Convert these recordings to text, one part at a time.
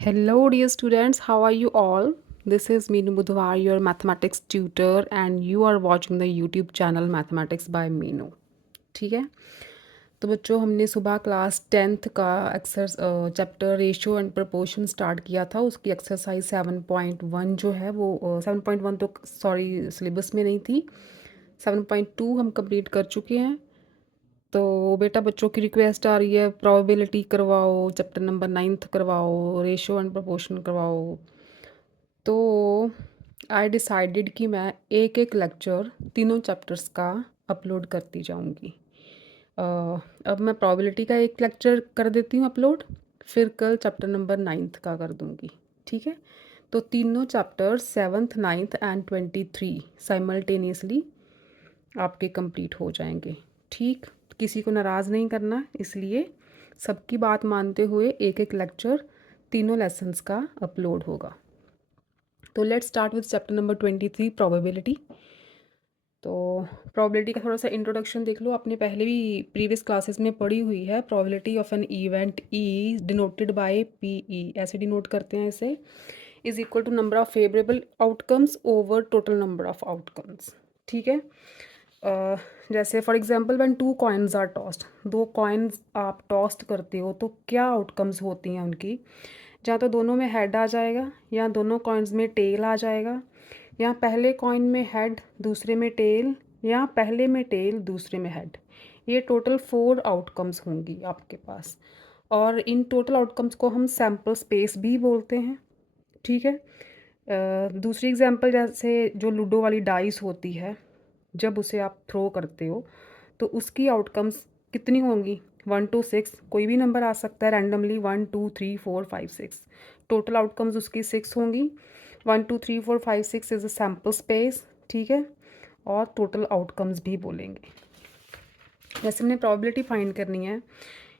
Hello, dear students. How are you all? This is Meenu Budhwar, your mathematics tutor, and you are watching the YouTube channel Mathematics by Meenu. ठीक है। तो बच्चों, हमने सुबह class 10th का chapter ratio and proportion start किया था। उसकी एक्सरसाइज 7.1 जो है वो 7.1 तो सॉरी सिलेबस में नहीं थी। 7.2 हम कंप्लीट कर चुके हैं। तो बेटा बच्चों की रिक्वेस्ट आ रही है प्रोबेबिलिटी करवाओ, चैप्टर नंबर 9th करवाओ, रेशियो एंड प्रोपोर्शन करवाओ। तो आई डिसाइडेड कि मैं एक एक लेक्चर तीनों चैप्टर्स का अपलोड करती जाऊंगी। अब मैं प्रोबेबिलिटी का एक लेक्चर कर देती हूँ अपलोड, फिर कल चैप्टर नंबर 9th का कर दूंगी। ठीक है। तो तीनों chapter 7th 9th and 23 simultaneously आपके कंप्लीट हो जाएंगे। ठीक, किसी को नाराज़ नहीं करना, इसलिए सबकी बात मानते हुए एक एक लेक्चर तीनों लेसन्स का अपलोड होगा। तो let's start with chapter number 23 probability. तो प्रोबेबिलिटी का थोड़ा सा इंट्रोडक्शन देख लो, आपने पहले भी प्रीवियस क्लासेस में पढ़ी हुई है। Probability of an event E denoted by P E, ऐसे डिनोट करते हैं इसे, is equal to number of favourable outcomes over total number of outcomes. ठीक है। जैसे for example when two coins are tossed, दो कॉइन्स आप टॉस्ट करते हो तो क्या आउटकम्स होती हैं उनकी। या तो दोनों में हेड आ जाएगा, या दोनों कॉइन्स में टेल आ जाएगा, या पहले कॉइन में हेड दूसरे में टेल, या पहले में टेल दूसरे में हेड। ये टोटल 4 आउटकम्स होंगी आपके पास, और इन टोटल आउटकम्स को हम सैम्पल स्पेस भी बोलते हैं। ठीक है। दूसरी एग्जांपल, जैसे जो लूडो वाली डाइस होती है, जब उसे आप थ्रो करते हो तो उसकी आउटकम्स कितनी होंगी, 1 to 6, कोई भी नंबर आ सकता है रैंडमली, 1 2 3 4 5 6। टोटल आउटकम्स उसकी 6 होंगी। 1 2 3 4 5 6 इज़ अ सैम्पल स्पेस। ठीक है। और टोटल आउटकम्स भी बोलेंगे। जैसे हमने प्रोबेबिलिटी फाइंड करनी है,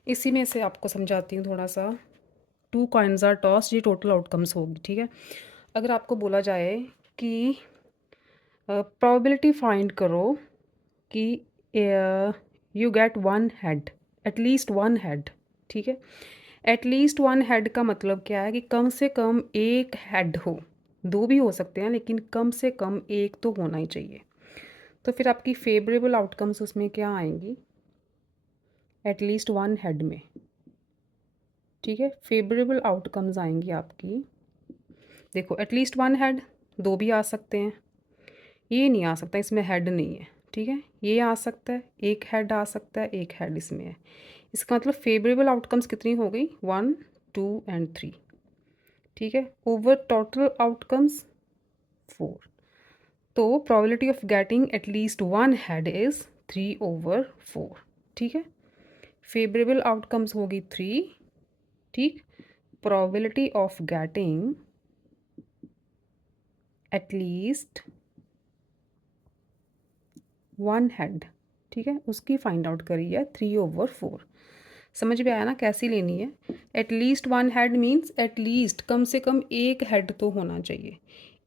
इसी में से आपको समझाती हूँ थोड़ा सा। टू कॉइन्स आर टॉस, ये टोटल आउटकम्स होगी। ठीक है। अगर आपको बोला जाए कि प्रोबेबिलिटी फाइंड करो कि you get one head, at least one head. ठीक है। एटलीस्ट वन हेड का मतलब क्या है कि कम से कम एक हेड हो, दो भी हो सकते हैं लेकिन कम से कम एक तो होना ही चाहिए। तो फिर आपकी फेवरेबल आउटकम्स उसमें क्या आएंगी, एटलीस्ट वन हेड में। ठीक है। फेवरेबल आउटकम्स आएंगी आपकी, देखो एटलीस्ट वन हेड, दो भी आ सकते हैं, ये नहीं आ सकता, इसमें हेड नहीं है। ठीक है। ये आ सकता है, एक हेड आ सकता है, एक हेड इसमें है। इसका मतलब फेवरेबल आउटकम्स कितनी हो गई, 1 2 एंड 3। ठीक है। Over total outcomes 4। तो probability of getting at least one head is 3/4। ठीक है। फेवरेबल आउटकम्स होगी 3। ठीक। Probability of getting at least one head, ठीक है, उसकी फाइंड आउट करी है 3/4। समझ में आया ना कैसी लेनी है। At least one head means at least कम से कम एक हेड तो होना चाहिए।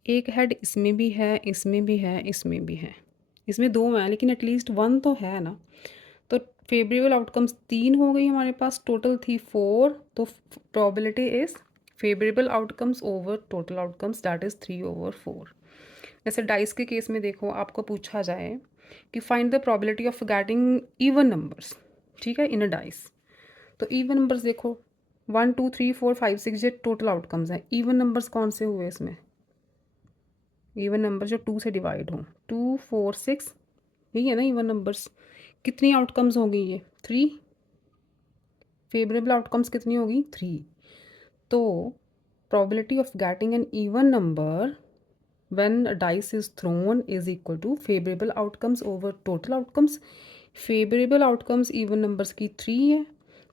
एक हेड इसमें भी है, इसमें भी है, इसमें भी है, इसमें दो हैं लेकिन एटलीस्ट वन तो है ना। तो फेवरेबल आउटकम्स 3 हो गई हमारे पास, टोटल थी 4। तो probability is favourable outcomes over total outcomes, that is 3/4। जैसे डाइस के केस में देखो, आपको पूछा जाए कि find the probability of getting even numbers. ठीक है, इन अ डाइस। तो इवन नंबर्स देखो, 1 2 3 4 5 6 ये टोटल आउटकम्स हैं। इवन नंबर्स कौन से हुए इसमें, इवन नंबर जो 2 से डिवाइड हों, 2 4 6, यही है ना इवन नंबर्स। कितनी आउटकम्स होंगी ये, 3। फेवरेबल आउटकम्स कितनी होगी, 3। तो probability of getting an even number when a dice is thrown is equal to favorable outcomes over total outcomes। favorable outcomes even numbers की 3 है,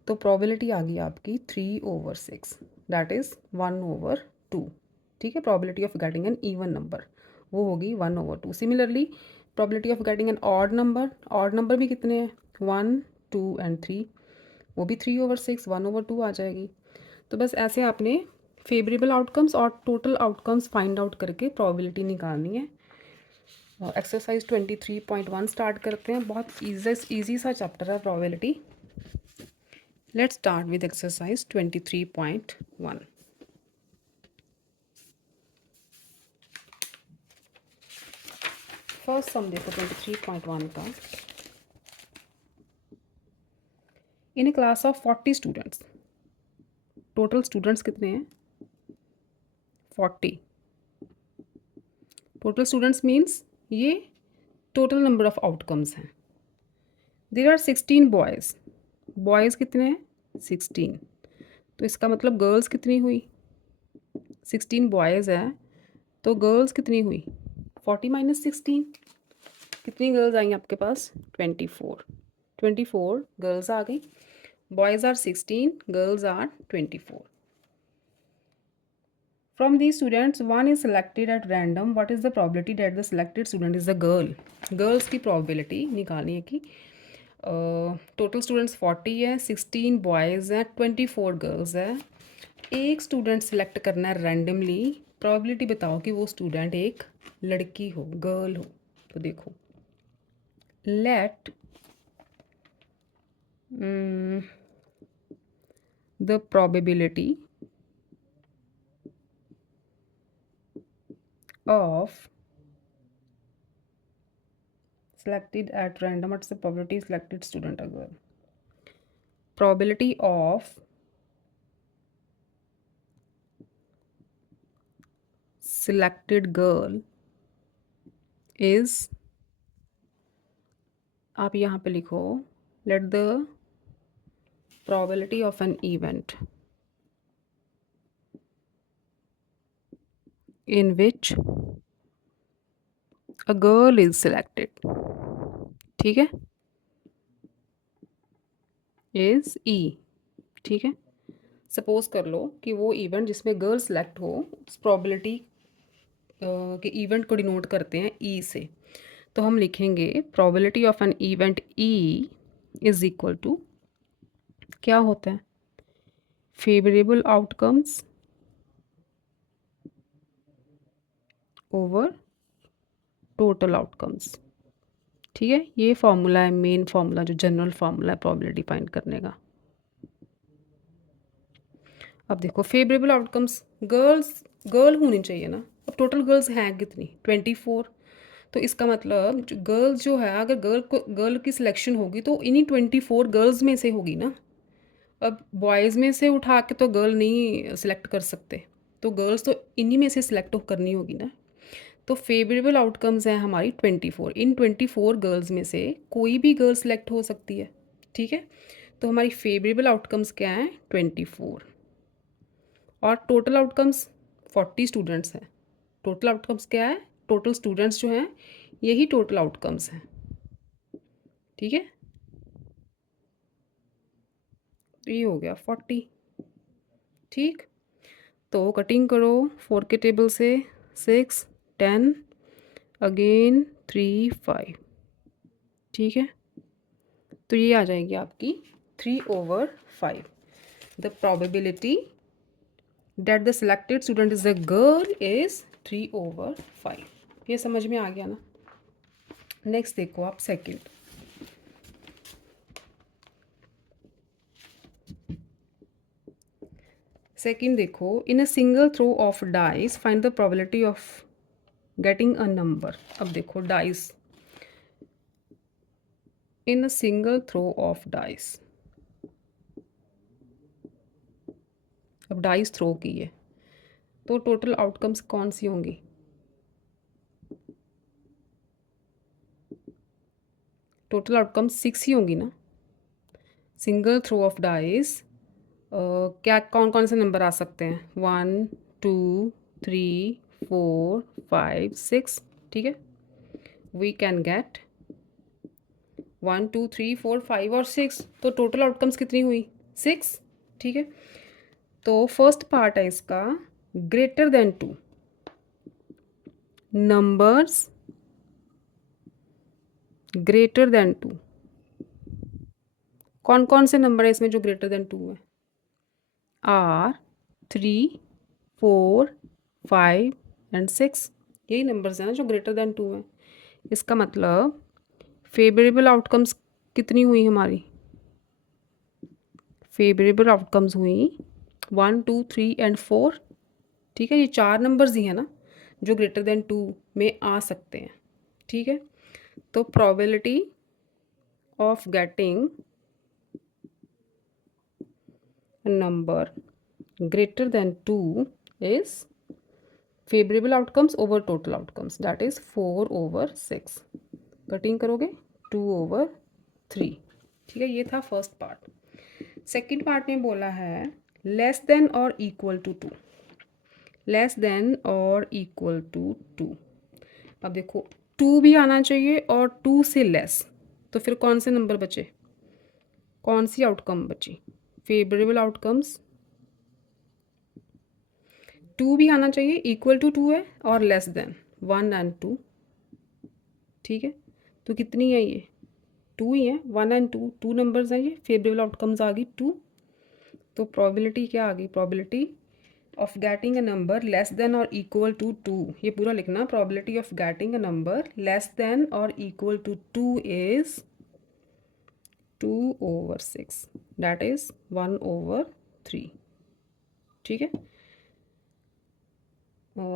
तो probability आ गई आपकी 3/6, that is 1/2। ठीक है। probability of getting an even number वो होगी 1/2। similarly probability of getting an odd number, odd number भी कितने हैं, 1 2 and 3, वो भी 3/6 1/2 आ जाएगी। तो बस ऐसे आपने फेवरेबल आउटकम्स और टोटल आउटकम्स फाइंड आउट करके प्रोबेबिलिटी निकालनी है। एक्सरसाइज 23.1 स्टार्ट करते हैं। बहुत ईजी सा चैप्टर है probability. Let's start with exercise 23.1। First sum देखो 23.1 का। In a class of 40 students, total students कितने हैं? 40। टोटल स्टूडेंट्स मीन्स ये टोटल नंबर ऑफ आउटकम्स हैं। देयर आर 16 बॉयज़, बॉयज़ कितने हैं? 16। तो इसका मतलब गर्ल्स कितनी हुई? 16 बॉयज़ है तो गर्ल्स कितनी हुई? 40 माइनस 16। कितनी गर्ल्स आई आपके पास? 24। 24 गर्ल्स आ गई। Boys are 16, girls are 24। From these students, one is selected at random. What is the probability that the selected student is a girl? Girls की probability निकालनी है कि टोटल स्टूडेंट्स 40 है, 16 boys हैं, 24 girls है। एक स्टूडेंट सेलेक्ट करना है रैंडमली। प्रोबेबिलिटी बताओ कि वो स्टूडेंट एक लड़की हो, गर्ल हो। तो देखो, let the probability of selected at random, what's the probability selected student a girl? Probability of selected girl is, आप यहाँ पे लिखो, let the probability of an event in which a girl is selected, ठीक है, is E, ठीक है। Suppose कर लो कि वो इवेंट जिसमें गर्ल सेलेक्ट हो, उस प्रोबेबिलिटी के इवेंट को डिनोट करते हैं ई से। तो हम लिखेंगे probability of an event E is equal to, क्या होता है? Favourable outcomes over total outcomes, ठीक है। ये फॉर्मूला है, मेन फॉर्मूला, जो जनरल फॉर्मूला है प्रोबेबिलिटी फाइंड करने का। अब देखो, फेवरेबल आउटकम्स, गर्ल होनी चाहिए ना। अब टोटल गर्ल्स हैं कितनी? 24। तो इसका मतलब जो गर्ल्स जो है, अगर गर्ल की सिलेक्शन होगी तो इन्हीं 24 गर्ल्स में से होगी ना। अब बॉयज़ में से उठा के तो गर्ल नहीं सिलेक्ट कर सकते, तो गर्ल्स तो इन्हीं में से सिलेक्ट करनी होगी ना। तो फेवरेबल आउटकम्स हैं हमारी 24। इन 24 गर्ल्स में से कोई भी गर्ल सिलेक्ट हो सकती है, ठीक है। तो हमारी फेवरेबल आउटकम्स क्या हैं? 24। और टोटल आउटकम्स 40 स्टूडेंट्स हैं। टोटल आउटकम्स क्या है? टोटल स्टूडेंट्स जो हैं यही टोटल आउटकम्स हैं, ठीक है। तो ये हो गया 40, ठीक। तो कटिंग करो 4 के टेबल से, 6, 10, अगेन 3, 5, ठीक है। तो ये आ जाएगी आपकी 3/5। The probability that the selected student is a girl is 3/5। ये समझ में आ गया ना। नेक्स्ट देखो आप सेकंड। सेकंड देखो, in a single throw of dice find the probability of getting a number. अब देखो, dice, in a single throw of dice, अब डाइस थ्रो की है तो टोटल आउटकम्स कौन सी होंगी? टोटल आउटकम्स 6 ही होंगी ना। सिंगल थ्रो ऑफ डाइस क्या कौन कौन से नंबर आ सकते हैं? 1, 2, 3, 4, 5, 6, ठीक है। वी कैन गेट 1, 2, 3, 4, 5 और 6। तो टोटल आउटकम्स कितनी हुई? 6, ठीक है। तो फर्स्ट पार्ट है इसका, greater than 2 numbers, greater than 2। कौन कौन से नंबर है इसमें जो ग्रेटर देन 2 है? आर 3, 4, 5 एंड 6, यही नंबर्स हैं ना जो ग्रेटर देन 2 हैं। इसका मतलब फेवरेबल आउटकम्स कितनी हुई हमारी? फेवरेबल आउटकम्स हुई 1, 2, 3 एंड 4, ठीक है। ये 4 नंबर्स ही हैं ना जो ग्रेटर देन 2 में आ सकते हैं, ठीक है, तो probability of getting a number greater than 2 is favorable outcomes over total outcomes, that is 4/6. Cutting करोगे 2/3. ठीक है, ये था फर्स्ट पार्ट। सेकंड पार्ट में बोला है less than or equal to 2, less than or equal to 2। अब देखो 2 भी आना चाहिए और 2 से लेस, तो फिर कौन से नंबर बचे, कौन सी आउटकम बची, फेवरेबल आउटकम्स। 2 भी आना चाहिए, इक्वल टू 2 है और लेस देन 1 एंड 2। ठीक है, तो कितनी है ये, 2 ही है, 1 एंड 2, 2 नंबर्स हैं ये, फेवरेबल आउटकम्स आ गई 2। तो प्रोबेबिलिटी क्या आ गई, probability of getting a number less than or equal to 2, ये पूरा लिखना, probability of getting a number less than or equal to 2 is 2/6, that is 1/3। ठीक है,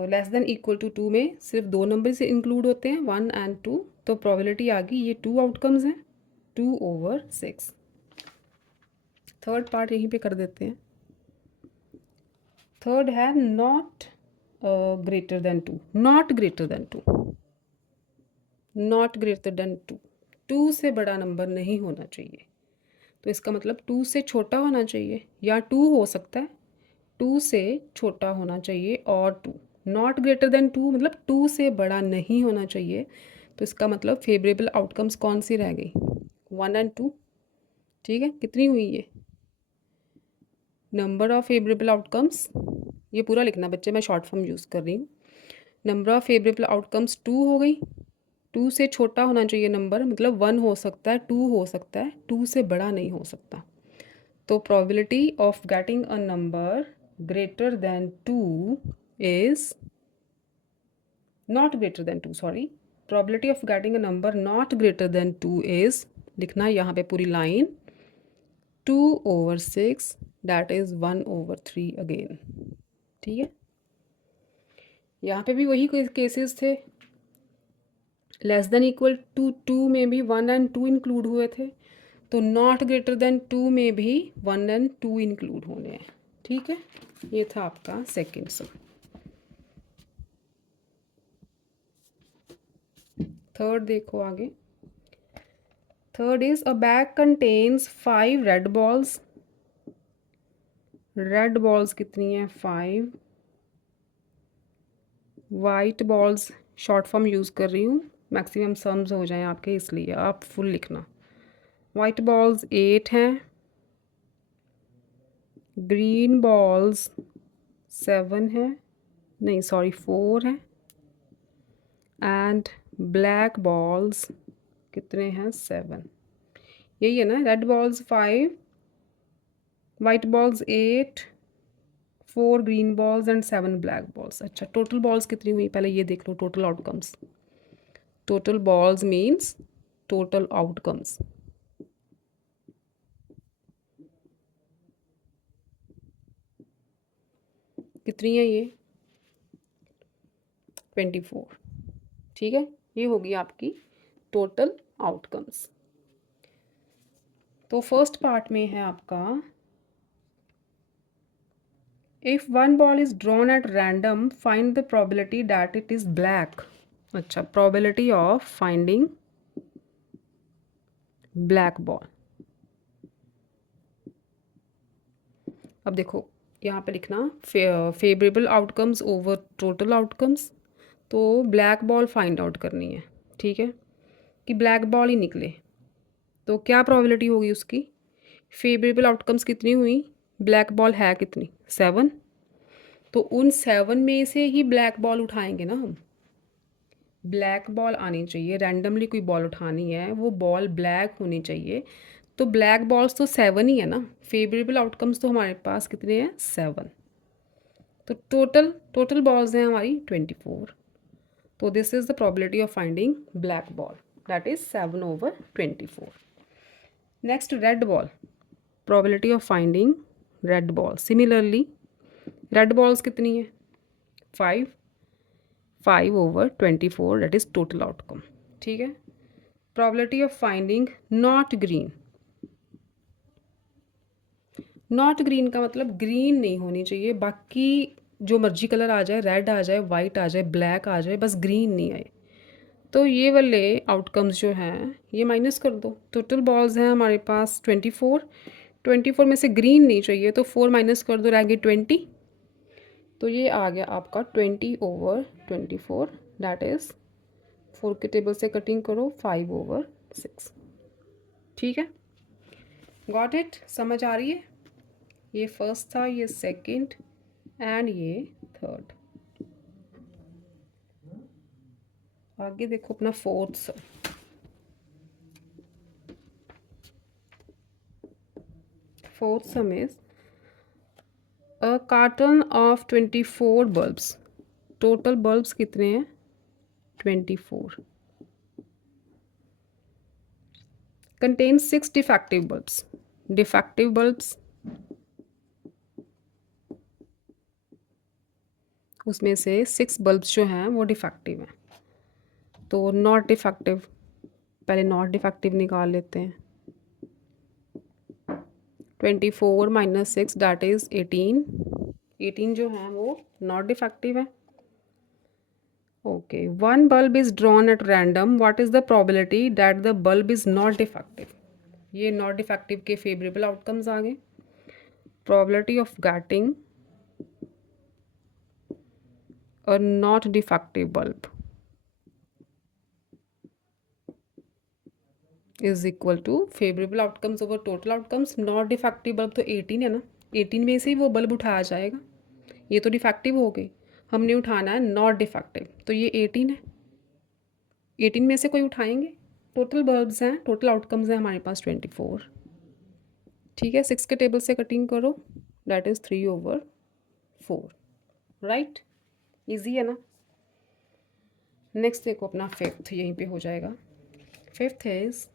लेस देन इक्वल टू 2 में सिर्फ 2 नंबर से इंक्लूड होते हैं, 1 एंड 2, तो प्रोबेबिलिटी आ गई, ये 2 आउटकम्स हैं, 2/6। थर्ड पार्ट यहीं पे कर देते हैं। थर्ड है not greater than 2, not greater than 2, not greater than 2, 2 से बड़ा नंबर नहीं होना चाहिए। तो इसका मतलब 2 से छोटा होना चाहिए, या 2 हो सकता है, 2 से छोटा होना चाहिए और 2, नॉट ग्रेटर देन 2 मतलब 2 से बड़ा नहीं होना चाहिए। तो इसका मतलब फेवरेबल आउटकम्स कौन सी रह गई, 1 एंड 2। ठीक है, कितनी हुई ये नंबर ऑफ फेवरेबल आउटकम्स, ये पूरा लिखना बच्चे, मैं शॉर्ट फॉर्म यूज़ कर रही हूँ। नंबर ऑफ फेवरेबल आउटकम्स 2 हो गई, 2 से छोटा होना चाहिए नंबर, मतलब 1 हो सकता है, 2 हो सकता है, 2 से बड़ा नहीं हो सकता। तो probability of getting a number greater than 2 is not greater than 2, sorry, probability of getting a number not greater than 2 is, लिखना यहाँ पे पूरी लाइन, 2/6, दैट इज 1/3 अगेन। ठीक है, यहाँ पे भी वही केसेस थे, लेस देन इक्वल टू 2 में भी 1 एंड 2 इंक्लूड हुए थे, तो नॉट ग्रेटर देन 2 में भी 1 एंड 2 इंक्लूड होने हैं। ठीक है, ये था आपका सेकेंड सम। थर्ड देखो आगे, third is a bag contains 5 red balls, red balls कितनी है 5, white balls short form use कर रही हूँ, मैक्सिमम सम्स हो जाएं आपके, इसलिए आप फुल लिखना। वाइट बॉल्स 8 हैं, ग्रीन बॉल्स 7 है, नहीं सॉरी 4 है, एंड ब्लैक बॉल्स कितने हैं 7, यही है ना, red balls 5, white balls 8, 4 green balls and 7 black balls. अच्छा, टोटल बॉल्स कितनी हुई पहले ये देख लो, total outcomes, total balls means total outcomes, कितनी है ये 24। ठीक है, ये होगी आपकी टोटल आउटकम्स। तो फर्स्ट पार्ट में है आपका, if one ball is drawn at random find the probability that it is black. अच्छा, probability of finding black ball. अब देखो यहाँ पे लिखना favourable outcomes over total outcomes, तो ब्लैक बॉल फाइंड आउट करनी है। ठीक है, कि ब्लैक बॉल ही निकले, तो क्या प्रोबेबिलिटी होगी उसकी, फेवरेबल आउटकम्स कितनी हुई, ब्लैक बॉल है कितनी 7, तो उन 7 में से ही ब्लैक बॉल उठाएंगे ना हम, ब्लैक बॉल आनी चाहिए, रैंडमली कोई बॉल उठानी है, वो बॉल ब्लैक होनी चाहिए, तो ब्लैक बॉल्स तो 7 ही है ना, फेवरेबल आउटकम्स तो हमारे पास कितने हैं 7, तो टोटल टोटल बॉल्स हैं हमारी 24, तो this is the probability of finding black ball, that is 7/24। Next red ball, probability of finding red ball, similarly red balls कितनी है 5, 5/24, दैट इज टोटल आउटकम। ठीक है। Probability of finding not green, not green का मतलब green नहीं होनी चाहिए, बाकी जो मर्जी कलर आ जाए, रेड आ जाए, वाइट आ जाए, ब्लैक आ जाए, बस ग्रीन नहीं आए। तो ये वाले आउटकम्स जो हैं ये माइनस कर दो। टोटल बॉल्स हैं हमारे पास 24, 24 में से ग्रीन नहीं चाहिए तो 4 माइनस कर दो, रह गई 20। तो ये आ गया आपका 20/24, दैट इज़ 4 के टेबल से कटिंग करो 5/6। ठीक है, गॉट इट, समझ आ रही है। ये फर्स्ट था, ये सेकंड एंड ये थर्ड। आगे देखो अपना फोर्थ सा। Fourth some is a carton of 24 bulbs. Total bulbs कितने हैं? 24। Contain 6 defective bulbs. Defective bulbs उसमें से 6 बल्ब्स जो हैं वो डिफेक्टिव हैं। तो नॉट डिफेक्टिव, पहले नॉट डिफेक्टिव निकाल लेते हैं। 24 माइनस 6 दैट इज़ 18। 18 जो हैं वो नॉट डिफेक्टिव है। Okay, one bulb is drawn at random, what is the probability that the bulb is not defective. ये नॉट डिफेक्टिव के फेवरेबल आउटकम्स आ गए। Probability of getting a not defective bulb is equal to favourable outcomes over total outcomes. Not defective bulb तो 18 है ना, 18 में से ही वो बल्ब उठाया जाएगा। ये तो डिफेक्टिव हो गई, हमने उठाना है नॉट डिफेक्टिव, तो ये 18 है। 18 में से कोई उठाएंगे। टोटल बल्ब्स हैं, टोटल आउटकम्स हैं हमारे पास 24। ठीक है, 6 के टेबल से कटिंग करो, दैट इज़ 3/4। राइट, ईजी है ना। नेक्स्ट देखो अपना फिफ्थ, यहीं पे हो जाएगा। Fifth is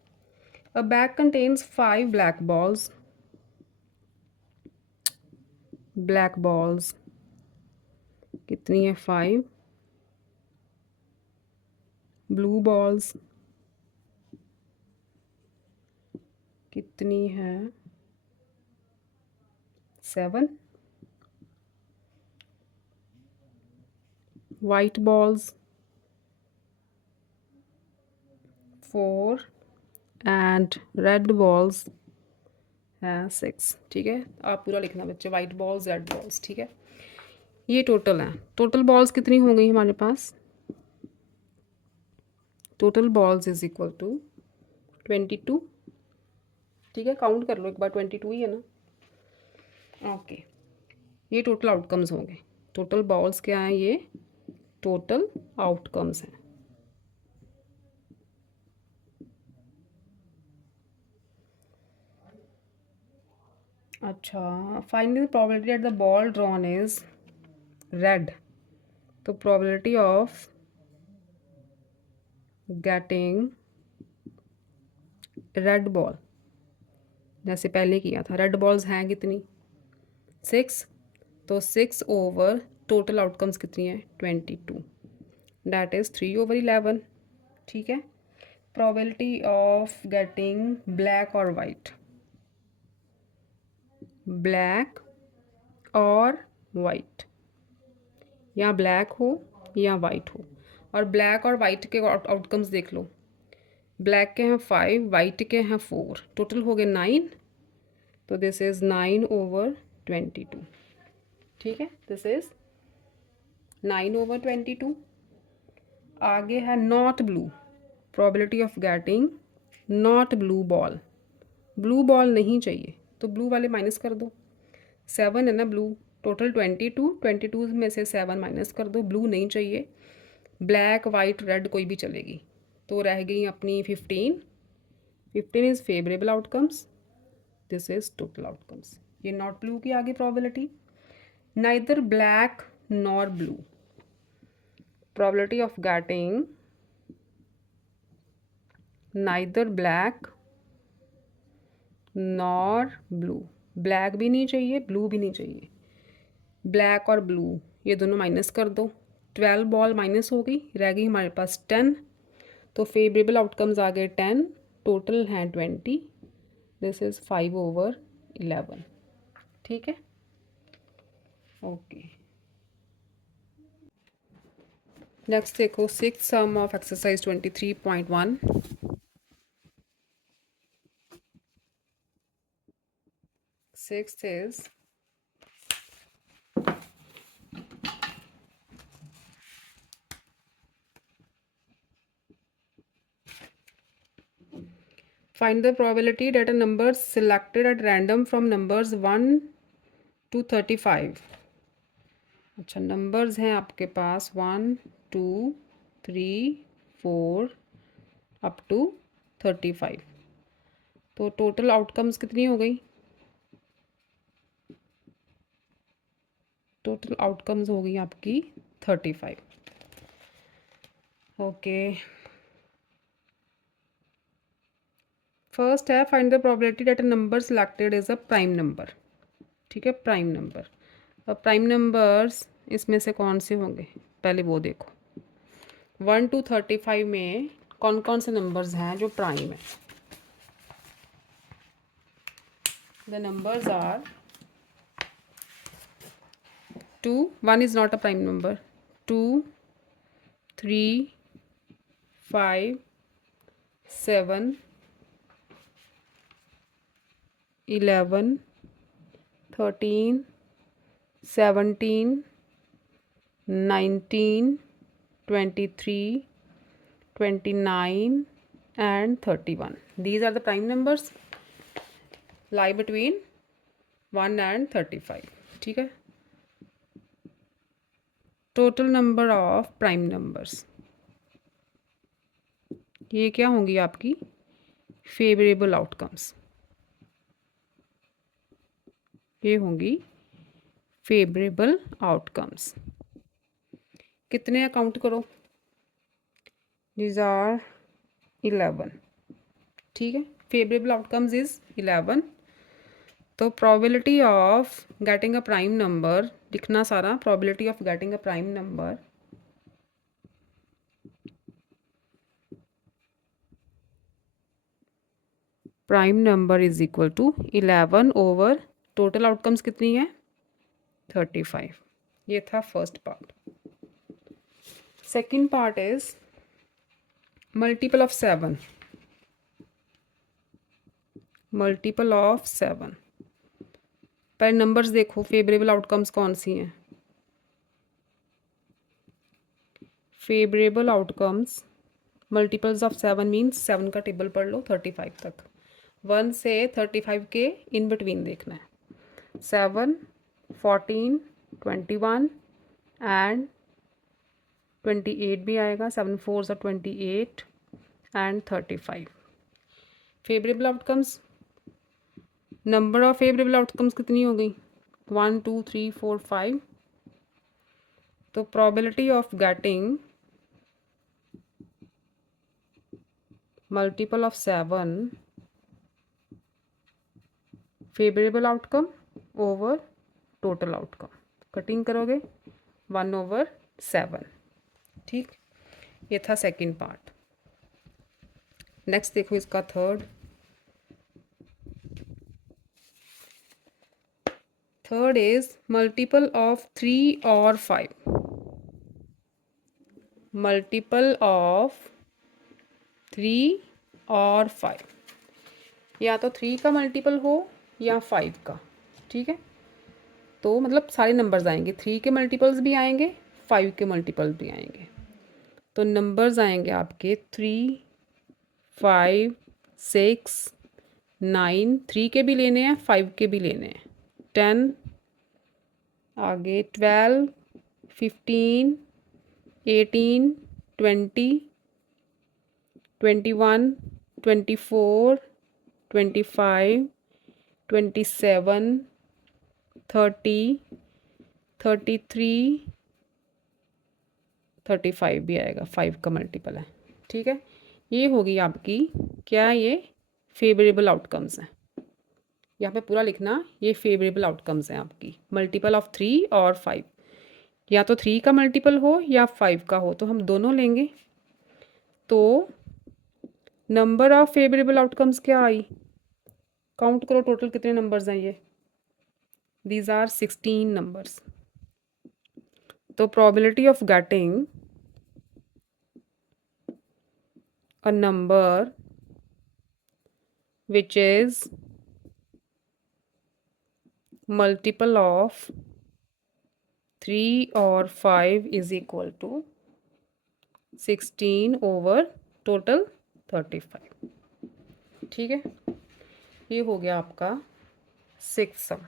a bag contains 5 black balls. Black balls कितनी है? 5। ब्लू बॉल्स कितनी है? 7। White balls 4 and red balls हैं 6। ठीक है, आप पूरा लिखना बच्चे, वाइट बॉल्स, रेड बॉल्स। ठीक है, ये टोटल है। टोटल बॉल्स कितनी हो गई हमारे पास? Total balls is equal to 22। ठीक है, काउंट कर लो एक बार, 22 ही है ना। ओके, ये टोटल आउटकम्स होंगे। टोटल बॉल्स क्या हैं? ये टोटल आउटकम्स हैं। अच्छा, finally the probability at the ball drawn is red. तो probability of getting red ball, जैसे पहले किया था, रेड बॉल्स हैं कितनी? 6। तो 6 ओवर टोटल आउटकम्स कितनी है? 22, डैट इज़ 3/11। ठीक है, प्रोबेबिलिटी ऑफ गेटिंग ब्लैक और वाइट, ब्लैक और वाइट, या ब्लैक हो या वाइट हो। और ब्लैक और वाइट के आउटकम्स देख लो। ब्लैक के हैं 5, वाइट के हैं 4, टोटल हो गए 9। तो दिस इज़ 9/22। ठीक है, दिस इज़ 9/22। आगे है not blue. Probability of getting not blue ball. Blue ball नहीं चाहिए तो ब्लू वाले माइनस कर दो। 7 है ना ब्लू, टोटल 22, 22 में से 7 माइनस कर दो, ब्लू नहीं चाहिए। ब्लैक, वाइट, रेड कोई भी चलेगी, तो रह गई अपनी 15। 15 is favourable outcomes, this is total outcomes. ये नॉट ब्लू की आगे probability, neither black nor blue. Probability of getting neither black nor blue. Black भी नहीं चाहिए, ब्लू भी नहीं चाहिए। ब्लैक और ब्लू ये दोनों माइनस कर दो, 12 बॉल माइनस हो गई, रह गई हमारे पास 10। तो फेवरेबल आउटकम्स आ गए 10, टोटल हैं 20, दिस इज़ 5/11। ठीक है, ओके। नेक्स्ट देखो, six some of exercise 23.1। Sixth is find the probability that a number selected at random from numbers 1 to 35। अच्छा, नंबर्स हैं आपके पास 1 2 3 4 अप टू 35। तो टोटल आउटकम्स कितनी हो गई? टोटल आउटकम्स हो गई आपकी 35। ओके, फर्स्ट है find the probability that a number selected is a prime number. ठीक है, प्राइम नंबर। अब प्राइम नंबर्स इसमें से कौन से होंगे, पहले वो देखो। 1 to 35 में कौन कौन से नंबर्स हैं जो प्राइम है? The numbers are 2, 1 is not a prime number, 2 3 5 7 11 13 17 19 23 29 and 31. These are the prime numbers lie between 1 and 35। ठीक है, total number of prime numbers, ये क्या होंगी आपकी फेवरेबल आउटकम्स, ये होंगी फेवरेबल आउटकम्स। कितने अकाउंट करो? These are 11। ठीक है, फेवरेबल आउटकम्स इज 11। तो probability of getting a prime number लिखना सारा, probability of getting a prime number is equal to 11 over total outcomes कितनी है 35। ये था first part. Second part is multiple of 7। Multiple of 7 पर नंबर्स देखो, favourable outcomes कौन सी हैं? Favourable outcomes multiples of 7 means 7 का टेबल पढ़ लो 35 तक, 1 से 35 के इन बिटवीन देखना है। 7 14 21 एंड 28 भी आएगा, 7 4 28 and 35। Favourable outcomes, number of favourable outcomes कितनी हो गई 1 2 3 4 5। तो probability of getting multiple of 7 favourable outcome over total outcome, cutting करोगे 1/7। ठीक, ये था सेकंड पार्ट। नेक्स्ट देखो इसका third. Third is multiple of 3 और 5। मल्टीपल ऑफ 3 और 5, या तो 3 का मल्टीपल हो या 5 का। ठीक है, तो मतलब सारे नंबर्स आएंगे, 3 के मल्टीपल्स भी आएंगे, 5 के मल्टीपल्स भी आएंगे। तो नंबर्स आएंगे आपके 3 5 6 9, 3 के भी लेने हैं 5 के भी लेने हैं, 10 आगे 12 15 18 20 21 24 25 27 30 33 35 भी आएगा, 5 का मल्टीपल है। ठीक है, ये होगी आपकी क्या, ये फेवरेबल आउटकम्स हैं। यहाँ पे पूरा लिखना, ये फेवरेबल आउटकम्स हैं आपकी, मल्टीपल ऑफ 3 और 5। या तो 3 का मल्टीपल हो या 5 का हो, तो हम दोनों लेंगे। तो नंबर ऑफ फेवरेबल आउटकम्स क्या आई, काउंट करो टोटल कितने नंबर्स हैं ये, दीज आर 16 नंबर्स। तो probability of getting a number which is multiple of 3 or 5 is equal to 16 over total 35। ठीक है, ये हो गया आपका 6th सम।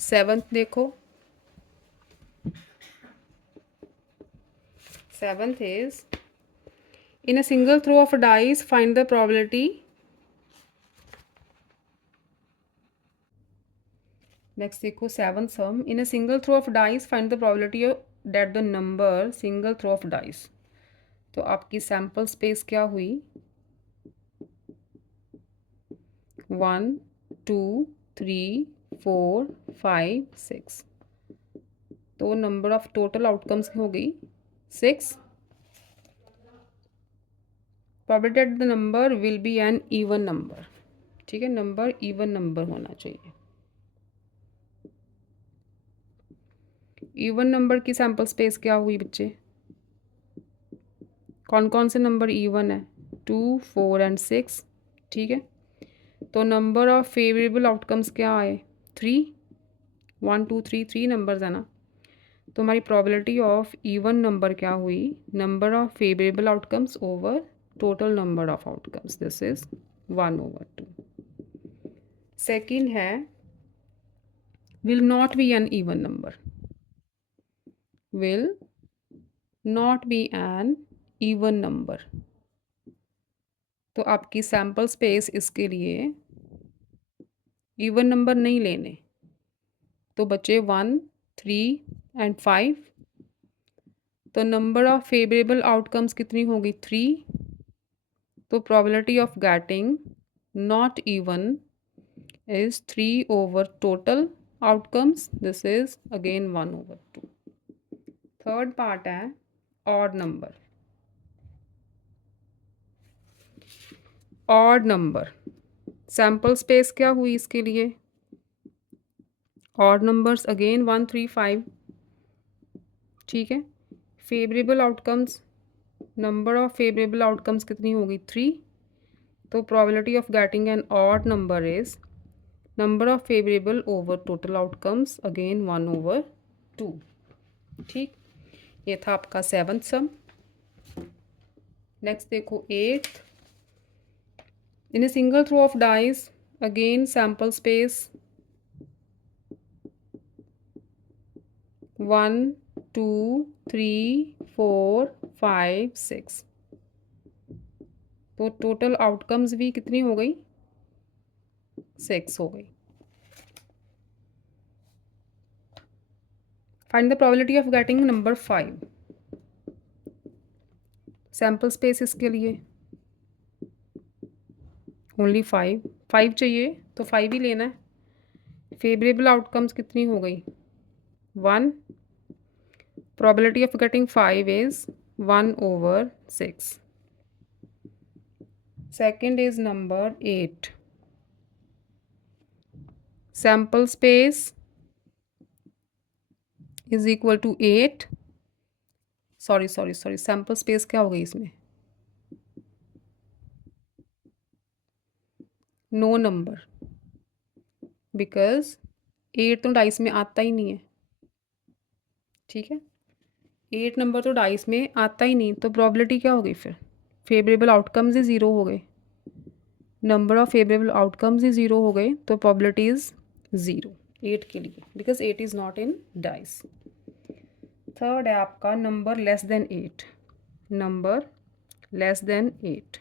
7th देखो, 7th is in a single throw of a dice find the probability, next देखो 7th sum, in a single throw of dice find the probability that the number single throw of dice। तो आपकी sample space क्या हुई, 1 2 3 4 5 6। तो number of total outcomes हो गई 6। Probability that the number will be an even number. ठीक है, number even number होना चाहिए। इवन नंबर की सैम्पल स्पेस क्या हुई बच्चे, कौन कौन से नंबर इवन है, 2 4 एंड 6। ठीक है, तो नंबर ऑफ फेवरेबल आउटकम्स क्या आए, 3, 1 2 3 3 नंबर्स है ना। तो हमारी प्रोबेबिलिटी ऑफ इवन नंबर क्या हुई, number of favourable outcomes over total number of outcomes, this is 1/2। Second है will not be an even number, will not be an even number. तो आपकी सैम्पल स्पेस इसके लिए इवन नंबर नहीं लेने, तो बचे 1 3 एंड 5। तो नंबर ऑफ फेवरेबल आउटकम्स कितनी होगी, 3। तो probability of getting not even is 3 over total outcomes, this is again 1/2। Third part है odd number. Odd number sample space क्या हुई इसके लिए, ऑड नंबर्स अगेन 1 3 5। ठीक है, favourable outcomes, number of favourable outcomes कितनी होगी, 3। तो probability of getting an odd number is number of favourable over total outcomes, again 1/2। ठीक, ये था आपका 7th सम। नेक्स्ट देखो 8th, in a single throw of dice again sample space 1 2 3 4 5 6। तो total outcomes भी कितनी हो गई, 6 हो गई। Find the probability of getting number 5। Sample space इसके लिए ओनली 5 चाहिए, तो 5 ही लेना है। फेवरेबल आउटकम्स कितनी हो गई, 1। Probability of getting 5 is 1/6। Second is number 8। Sample space is equal to 8। Sorry sample space क्या हो गई इसमें, नो नंबर, बिकॉज 8 तो डाइस में आता ही नहीं है। ठीक है, 8 नंबर तो डाइस में आता ही नहीं, तो प्रोबेबिलिटी क्या हो गई फिर, फेवरेबल आउटकम्स ही ज़ीरो हो गए, number of favourable outcomes he zero हो गए, तो प्रोबेबिलिटी इज़ 0 8 के लिए, because 8 is not in dice. Third है आपका number less then 8। Number less then 8,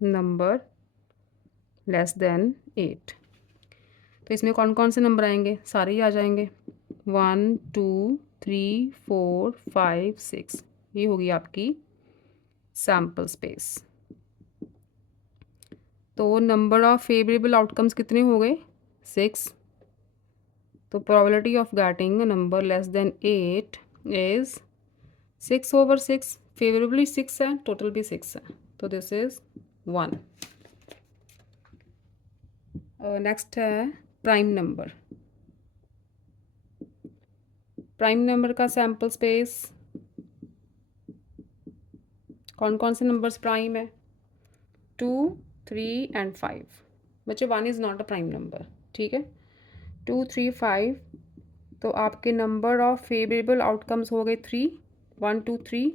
number less then 8। तो इसमें कौन कौन से नंबर आएंगे, सारे ही आ जाएंगे, 1 2 3 4 5 6। ये होगी आपकी सैम्पल स्पेस। तो नंबर ऑफ फेवरेबल आउटकम्स कितने हो गए, 6। तो probability of getting a number less than 8 is 6/6. Favourably 6 है, टोटल भी 6 है, तो दिस इज 1. नेक्स्ट है प्राइम नंबर. प्राइम नंबर का सैम्पल स्पेस, कौन कौन से नंबर्स प्राइम है? 2, 3 एंड 5. बच्चे 1 is not a prime number, ठीक है. 2, 3, 5. तो आपके नंबर ऑफ फेवरेबल आउटकम्स हो गए 3, 1, 2, 3.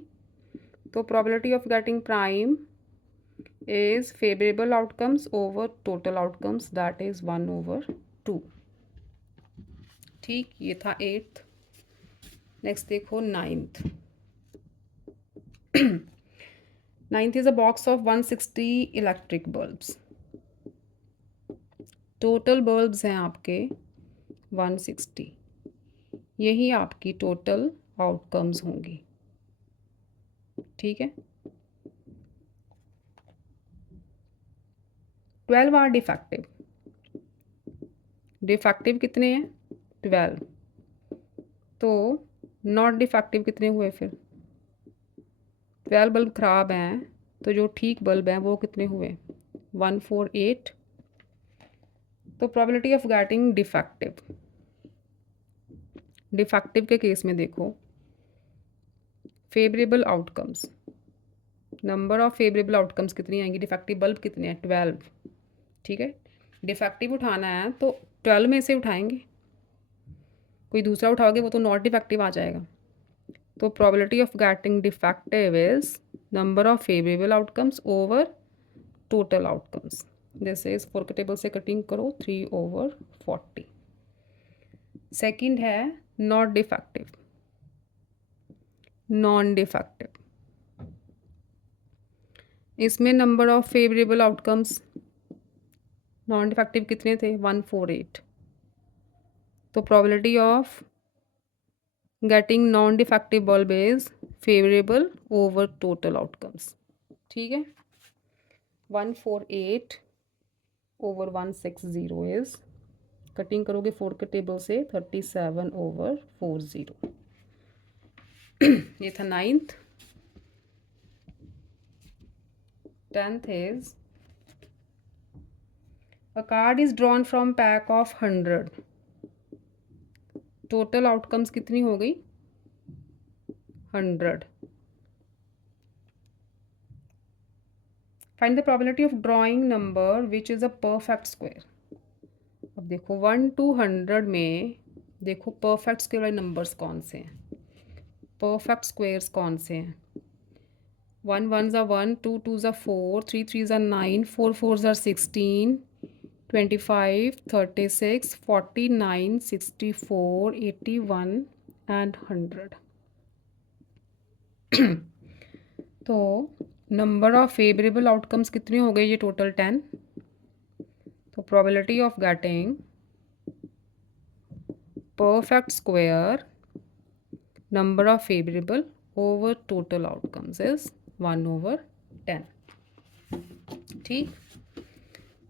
तो probability of getting prime is favourable outcomes over total outcomes, that is 1/2. ठीक, ये था 8th. नेक्स्ट देखो 9th. 9th is a box of 160 electric bulbs. Total bulbs हैं आपके 160. यही आपकी टोटल आउटकम्स होंगी, ठीक है. 12 आर डिफेक्टिव. डिफेक्टिव कितने हैं? 12. तो नॉट डिफेक्टिव कितने हुए फिर? 12 बल्ब ख़राब हैं, तो जो ठीक बल्ब हैं वो कितने हुए? 1, 4, 8. तो probability of getting defective, defective के केस में देखो favourable outcomes, number of favourable outcomes कितनी आएंगी? डिफेक्टिव बल्ब कितने हैं? 12, ठीक है. डिफेक्टिव उठाना है तो 12 में से उठाएंगे, कोई दूसरा उठाओगे वो तो नॉट डिफेक्टिव आ जाएगा. तो probability of getting defective is number of favourable outcomes over total outcomes. This is 4 के टेबल से कटिंग करो, 3/40. सेकंड है नॉट डिफेक्टिव, नॉन डिफेक्टिव. इसमें number of favourable outcomes non defective कितने थे? 1, 4, 8. तो probability of getting non defective bulb is favourable over total outcomes, ठीक है. 148 ओवर 160 इज, कटिंग करोगे 4 के टेबल से, 37/40. ये था 9th. 10th is a card is drawn from pack of 100. Total outcomes कितनी हो गई? 100. Find the probability of drawing number which is a perfect square. अब देखो 1 to 100 में देखो परफेक्ट स्क्वायर वाले नंबर्स कौन से हैं, परफेक्ट स्क्वायर्स कौन से हैं? 1 1s are 1, 2 2s are 4, 3 3s are 9, 4 4s are 16, 25, 36, 49, 64, 81 and 100. तो नंबर ऑफ फेवरेबल आउटकम्स कितने हो गए? ये टोटल 10. तो probability of getting perfect square number of favourable over total outcomes is 1/10. ठीक.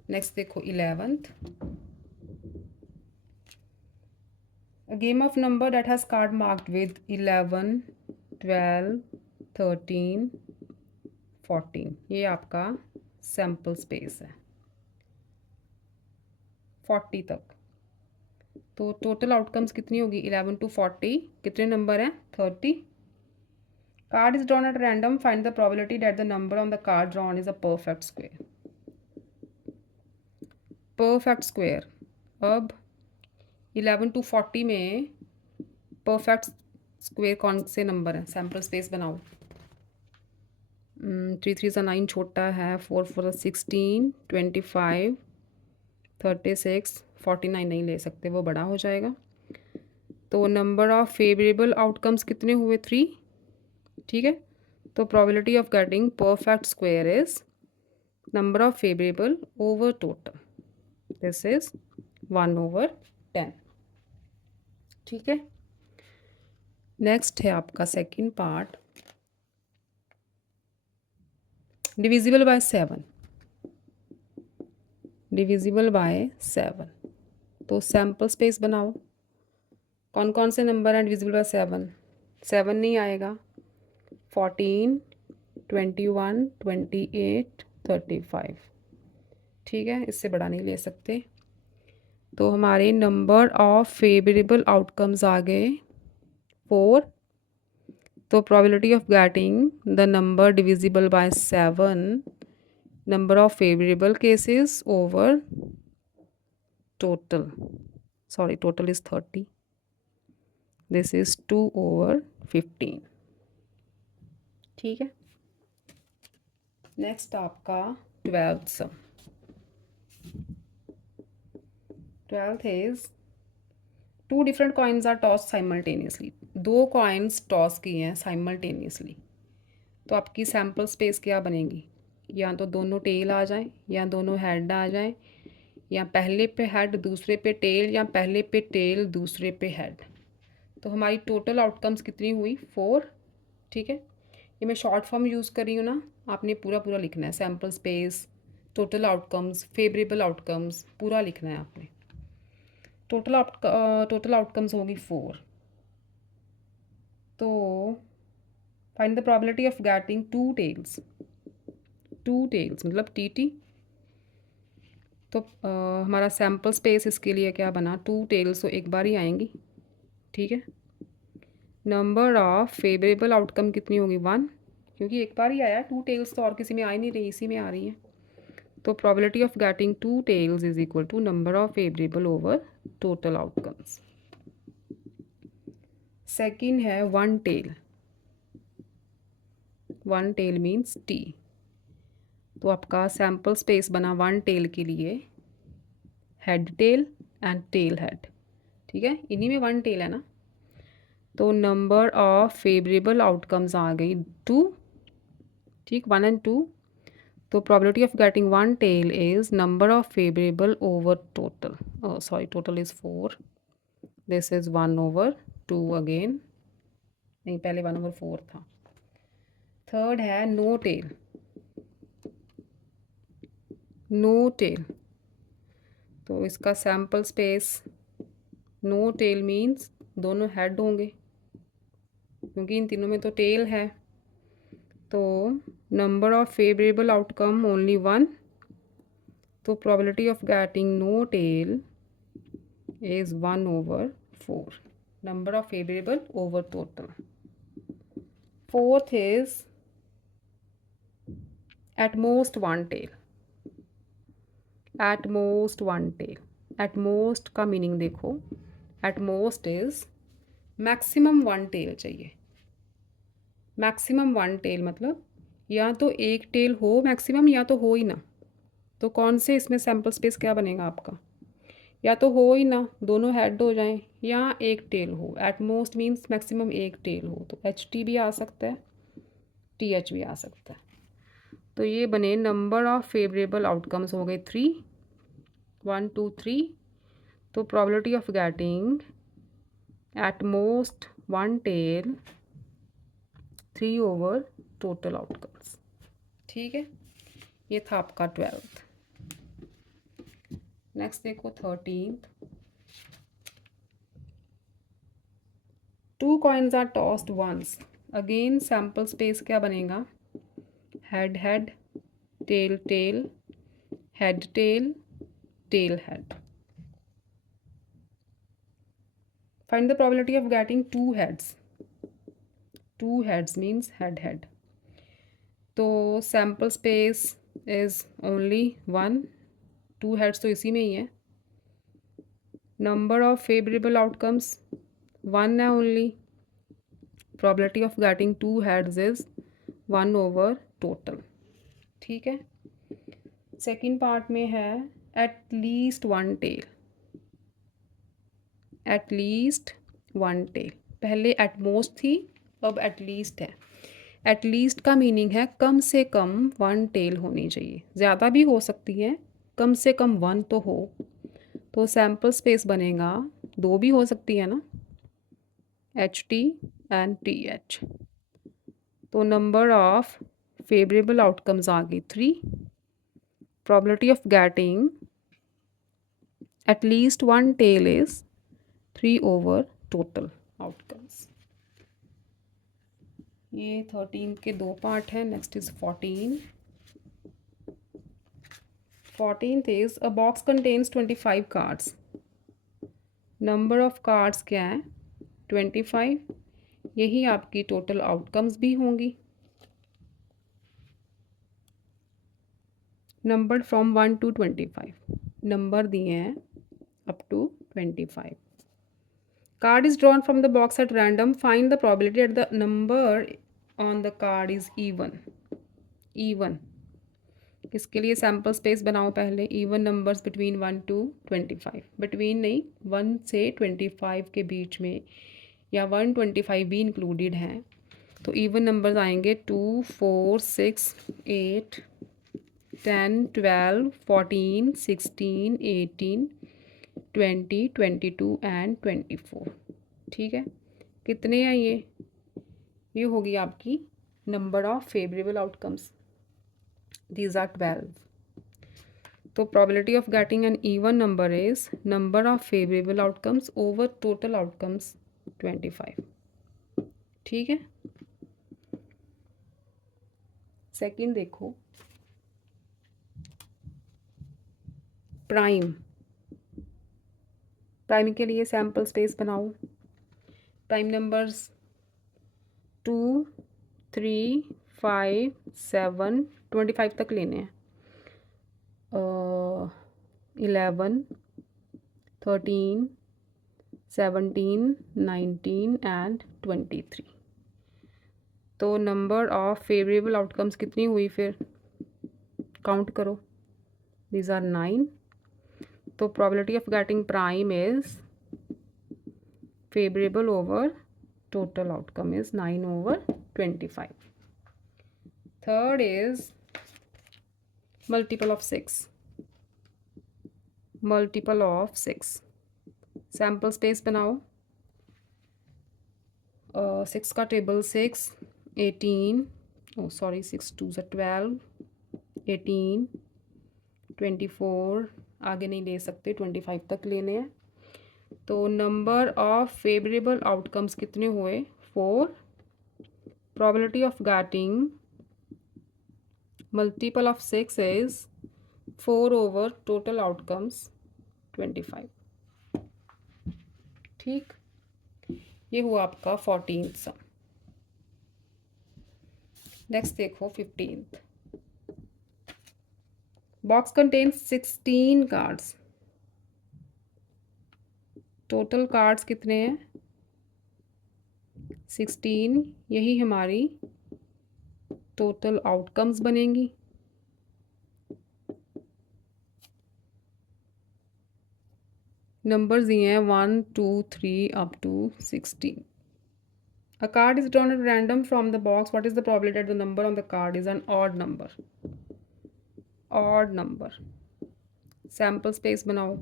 नेक्स्ट देखो 11th. A game of number that has card marked with 11, 12, 13, 14. ये आपका सैम्पल स्पेस है 40 तक. तो टोटल आउटकम्स कितनी होगी? 11 to 40. कितने नंबर हैं? 30. Card is drawn at random. Find the probability that the number on the card drawn is a perfect square. Perfect square. अब 11 to 40 में परफेक्ट स्क्वायर कौन से नंबर हैं? सैम्पल स्पेस बनाओ. 3 3 9 छोटा है, 4 4 16, 25, 36, 49 नहीं ले सकते, वो बड़ा हो जाएगा. तो नंबर ऑफ फेवरेबल आउटकम्स कितने हुए? 3, ठीक है. तो probability of getting perfect square is number of favourable over total, this is 1/10. ठीक है. नेक्स्ट है आपका second part, divisible by 7. Divisible by 7. तो सैम्पल स्पेस बनाओ. कौन कौन से नंबर हैं डिविजिबल बाय 7? 7 नहीं आएगा, 14, 21, 28, 35। ठीक है, इससे बड़ा नहीं ले सकते। तो हमारे नंबर ऑफ फेवरेबल आउटकम्स आ गए 4। तो probability of getting the number divisible by 7, number of favorable cases over total, sorry, total is 30, this is 2 over 15। ठीक है, नेक्स्ट आपका 12th sum. 12th is two different coins are toss simultaneously. दो coins toss किए हैं simultaneously, तो आपकी sample space क्या बनेगी? या तो दोनों टेल आ जाएं, या दोनों हेड आ जाएं, या पहले पे हेड दूसरे पे टेल, या पहले पे टेल दूसरे पे हेड। तो हमारी टोटल आउटकम्स कितनी हुई? 4। ठीक है, ये मैं शॉर्ट फॉर्म यूज़ कर रही हूँ ना, आपने पूरा पूरा लिखना है। Sample space, total outcomes, favourable outcomes, पूरा लिखना है आपने। टोटल आउटकम्स होगी 4। तो find the probability of getting two tails. Two tails मतलब टी। तो हमारा सैम्पल स्पेस इसके लिए क्या बना? टू टेल्स तो एक बार ही आएंगी। ठीक है, नंबर ऑफ फेवरेबल आउटकम कितनी होगी? 1, क्योंकि एक बार ही आया। टू टेल्स तो और किसी में आ ही नहीं रही, इसी में आ रही है। तो probability of getting two tails is equal to number of favourable over total outcomes. Second है one tail. One tail means T. तो आपका सैम्पल स्पेस बना वन टेल के लिए head tail and tail head. ठीक है, इन्हीं में वन टेल है ना। तो नंबर ऑफ फेवरेबल आउटकम्स आ गई 2। ठीक, 1 and 2। तो probability of getting one tail is number of favorable over total. Oh, sorry, total is 4. This is 1 over 2 again. नहीं, पहले 1 over 4 था। थर्ड है no tail। no tail, तो इसका sample space no tail means दोनों head होंगे, क्योंकि इन तीनों में तो टेल है। तो number of favourable outcome only 1। तो probability of getting no tail is 1 over 4, number of favorable over total। Fourth is at most one tail। at most one tail, at most का मीनिंग देखो, at most is maximum one tail चाहिए। Maximum one tail मतलब या तो एक tell हो maximum, या तो हो ही ना। तो कौन से इसमें सैम्पल स्पेस क्या बनेगा आपका? या तो हो ही ना, दोनों हेड हो जाएं, या एक टेल हो। एट मोस्ट मीन्स मैक्सिमम एक टेल हो। तो एच टी भी आ सकता है, टी एच भी आ सकता है। तो ये बने नंबर ऑफ फेवरेबल आउटकम्स हो गए 3, 1 2 3। तो probability of getting at most one tail 3 over total outcomes. ठीक है, ये था आपका 12th। नेक्स्ट देखो 13th। Two coins are tossed once. Again sample space क्या बनेगा? Head head, tail tail, head tail, tail head. Find the probability of getting two heads. Two heads means head head. तो sample space is only 1। Two heads तो इसी में ही है। Number of favourable outcomes 1 है only. Probability of getting two heads is 1 over total. ठीक है, second part में है at least one tail. At least one tail, पहले एट मोस्ट थी, अब एट लीस्ट है। एट लीस्ट का मीनिंग है कम से कम वन टेल होनी चाहिए। ज़्यादा भी हो सकती है, कम से कम 1 तो हो। तो सैम्पल स्पेस बनेगा, 2 भी हो सकती है ना, H T and T H. तो नंबर ऑफ फेवरेबल आउटकम्स आ गई 3। Probability of getting at least one tail is 3 over total outcomes. ये 13 के दो पार्ट हैं। Next is 14। 14th is a box contains 25 cards. Number of cards क्या है? 25। यही आपकी टोटल आउटकम्स भी होंगी। नंबर फ्रॉम 1 to 25, नंबर दिए हैं up to 25। Card is drawn from the box at random, find the probability at the number on the card is even. Even इसके लिए सैम्पल स्पेस बनाओ पहले। Even numbers between 1 to 25, between नहीं, 1 से 25 के बीच में, या 125 भी इंक्लूडेड हैं तो इवन नंबर्स आएंगे 2, 4, 6, 8, 10, 12, 14, 16, 18, 20, 22 एंड 24। ठीक है, कितने हैं ये होगी आपकी number of favourable outcomes. These are 12. तो probability of getting an even number is number of favorable outcomes over total outcomes 25. ठीक है। सेकंड देखो, प्राइम। प्राइम के लिए सैम्पल स्पेस बनाओ। प्राइम नंबर्स 2, 3, 5, 7, 25 तक लेने हैं। 11, 13, 17, 19 एंड 23। तो नंबर ऑफ फेवरेबल आउटकम्स कितनी हुई? फिर काउंट करो। These are 9। तो probability of getting prime is favourable over total outcome is 9/25। Third is multiple of 6। Multiple of 6, sample space बनाओ। 6 का टेबल 6, 18, 6 2 12, 18, 24, आगे नहीं ले सकते, 25 तक लेने हैं। तो नंबर ऑफ फेवरेबल आउटकम्स कितने हुए? 4। Probability of getting multiple of 6 is 4 over total outcomes 25। ठीक, ये हुआ आपका 14th सम। नेक्स्ट देखो 15th। Box contains 16 cards. Total cards कितने हैं? 16। यही हमारी टोटल आउटकम्स बनेंगी। नंबर्स दिए हैं 1, 2, 3 up to 16। A card is drawn at random from the box. What is the probability that the number on the card is an odd number? Odd number. Sample space बनाओ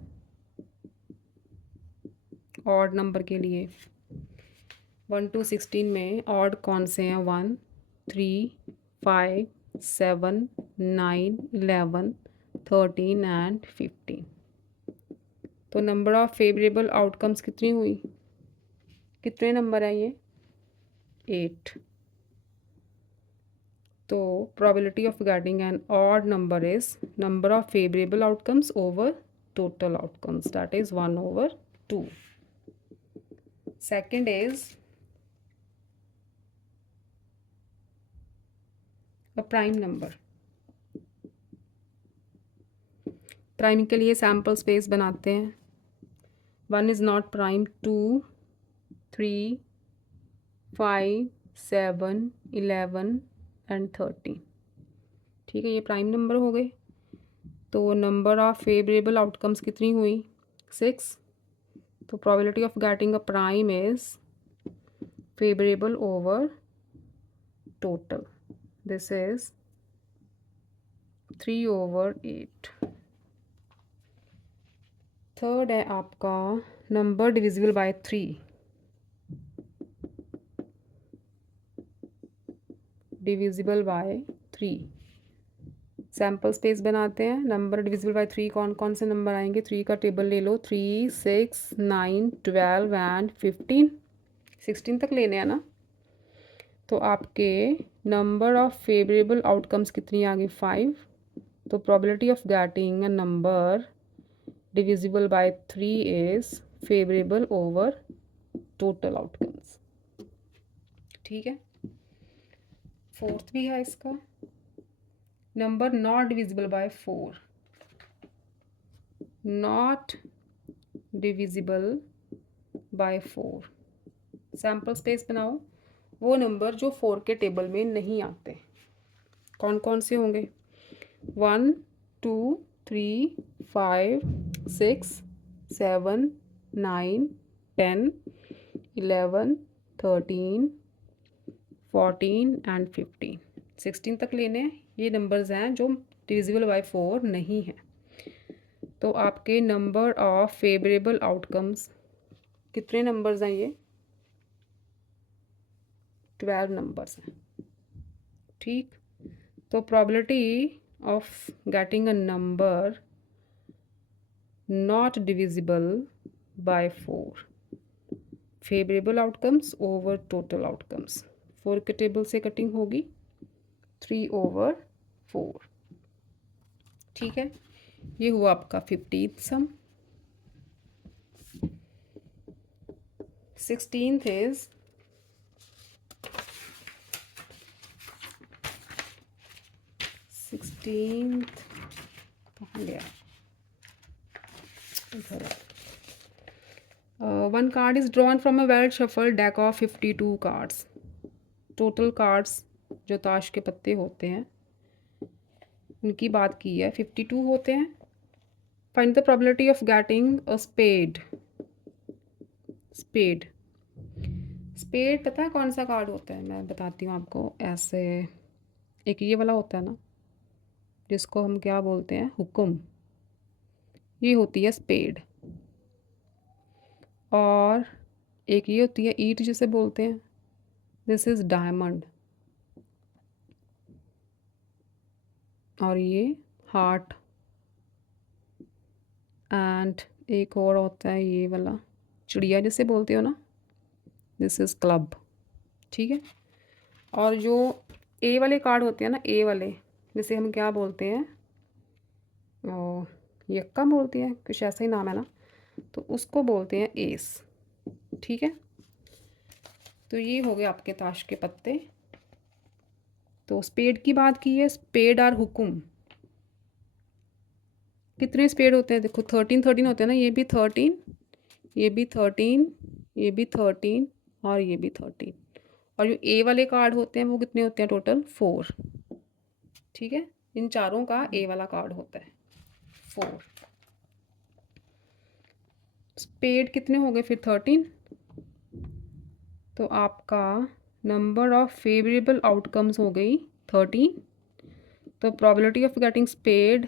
odd number के लिए। 1 to 16 में odd कौन से हैं? 1, 3, 5, 7, 9, 11, 13 and 15। तो number of favourable outcomes कितनी हुई? कितने नंबर हैं ये? 8। तो probability of getting an odd number is number of favorable outcomes over total outcomes, that is 1/2. Second is a prime number. Prime के लिए सैम्पल स्पेस बनाते हैं। 1 is not prime, 2, 3, 5, 7, 11 एंड 13। ठीक है, ये प्राइम नंबर हो गए। तो नंबर ऑफ फेवरेबल आउटकम्स कितनी हुई? 6। तो probability of getting a prime is favourable over total, this is 3/8। Third है आपका number divisible by 3। Divisible by 3। Sample space बनाते हैं। नंबर डिविजिबल बाय 3 कौन कौन से नंबर आएंगे? 3 का टेबल ले लो। 3, 6, 9, 12 एंड 15। 16 तक लेने हैं ना। तो आपके नंबर ऑफ फेवरेबल आउटकम्स कितनी आ गई? 5। तो probability of getting a number divisible by 3 is favourable over total outcomes. ठीक है। फोर्थ भी है इसका, number not divisible by 4, not divisible by 4। Sample space बनाओ। वो नंबर जो 4 के टेबल में नहीं आते कौन कौन से होंगे? 1, 2, 3, 5, 6, 7, 9, 10, 11, 13, 14 एंड 15। 16 तक लेने हैं। ये नंबर्स हैं जो डिविजिबल बाय 4 नहीं है। तो आपके नंबर ऑफ फेवरेबल आउटकम्स कितने नंबर्स हैं? ये 12 नंबर्स हैं। ठीक। तो probability of getting a number not divisible by 4, favourable outcomes over total outcomes. 4 के टेबल से कटिंग होगी 3/4। ठीक है। ये हुआ आपका 15th सम। 16th इज कहाँ गया? One card is drawn from a well shuffle deck of 52 cards. Total cards जो ताश के पत्ते होते हैं उनकी बात की है, 52 होते हैं। Find the probability of getting a spade. Spade spade पता है कौन सा कार्ड होता है? मैं बताती हूँ आपको। ऐसे एक ये वाला होता है ना, जिसको हम क्या बोलते हैं? हुक्म। ये होती है स्पेड। और एक ये होती है ईट जिसे बोलते हैं, दिस इज़ डायमंड। और ये हार्ट। एंड एक और होता है ये वाला चिड़िया जिसे बोलते हो ना, दिस इज़ क्लब। ठीक है। और जो ए वाले कार्ड होते हैं ना, ए वाले, जिसे हम क्या बोलते हैं? यक्का बोलते हैं, कुछ ऐसा ही नाम है ना, तो उसको बोलते हैं एस। ठीक है। तो ये हो गए आपके ताश के पत्ते। तो स्पेड की बात की है। स्पेड और हुक्म कितने स्पेड होते हैं? देखो 13 होते हैं ना। ये भी 13, ये भी 13, ये भी 13 और ये भी 13। और जो ए वाले कार्ड होते हैं वो कितने होते हैं? टोटल 4। ठीक है। इन चारों का ए वाला कार्ड होता है 4। स्पेड कितने हो गए फिर? 13। तो आपका नंबर ऑफ फेवरेबल आउटकम्स हो गई 13। तो probability of getting spade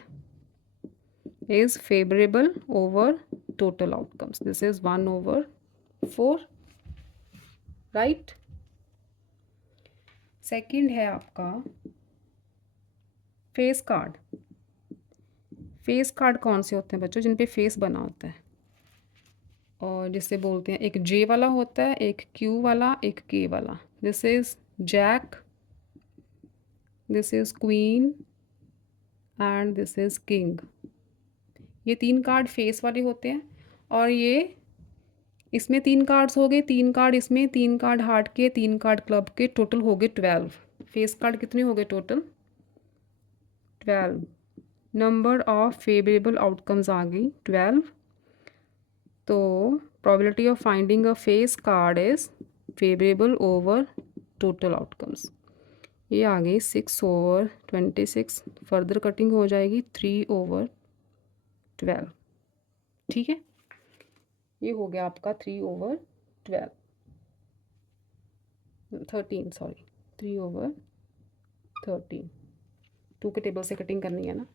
is favorable over total outcomes. This is 1/4, right? Second है आपका फेस कार्ड। फेस कार्ड कौन से होते हैं बच्चों? जिन पे फेस बना होता है, और जिसे बोलते हैं, एक जे वाला होता है, एक क्यू वाला, एक के वाला। This is jack, this is queen and this is king. ये 3 कार्ड फेस वाले होते हैं। और ये इसमें 3 कार्ड्स हो गए, 3 कार्ड इसमें, 3 कार्ड हार्ट के, 3 कार्ड क्लब के, टोटल हो गए 12। फेस कार्ड कितने हो गए total? 12। Number of favourable outcomes आ गई 12। तो probability of finding a face card is favourable over total outcomes. ये आ गई 6/26। फर्दर कटिंग हो जाएगी 3/12। ठीक है। ये हो गया आपका 3/12, 13, सॉरी 3/13। 2 के टेबल से कटिंग करनी है ना।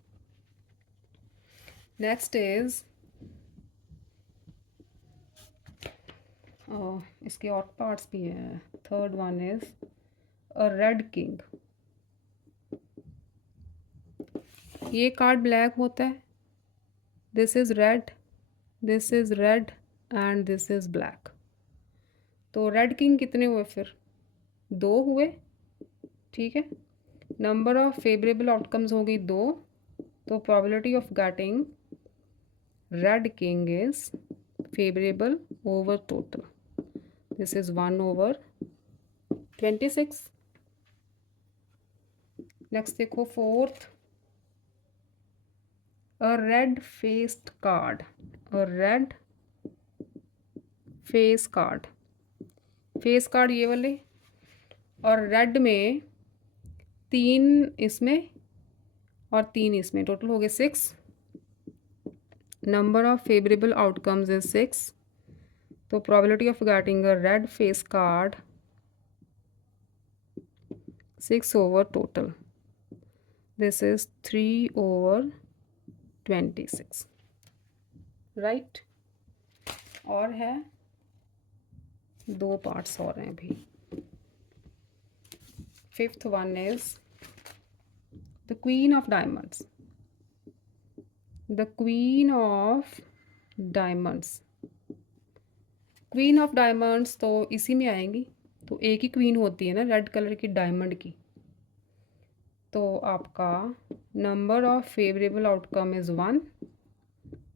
नेक्स्ट इज इसके और पार्ट्स भी हैं। Third one is a red king. ये कार्ड ब्लैक होता है, this is red, this is red and this is black. तो रेड किंग कितने हुए फिर? 2 हुए, ठीक है। नंबर ऑफ फेवरेबल आउटकम्स हो गई 2, तो probability of getting red king is favourable over total, this is 1/26। Next देखो fourth, a red faced card, a red face card, face card ये वाले, और रेड में 3 इसमें और 3 इसमें, टोटल हो गए 6। Number of favourable outcomes is 6, तो probability of getting a red face card 6 over total, this is 3/26, right. और है 2 पार्ट्स और हैं अभी। Fifth one is the queen of diamonds, the queen of diamonds. Queen of diamonds तो इसी में आएंगी, तो एक ही क्वीन होती है ना रेड कलर की डायमंड की। तो आपका number of favourable outcome is 1,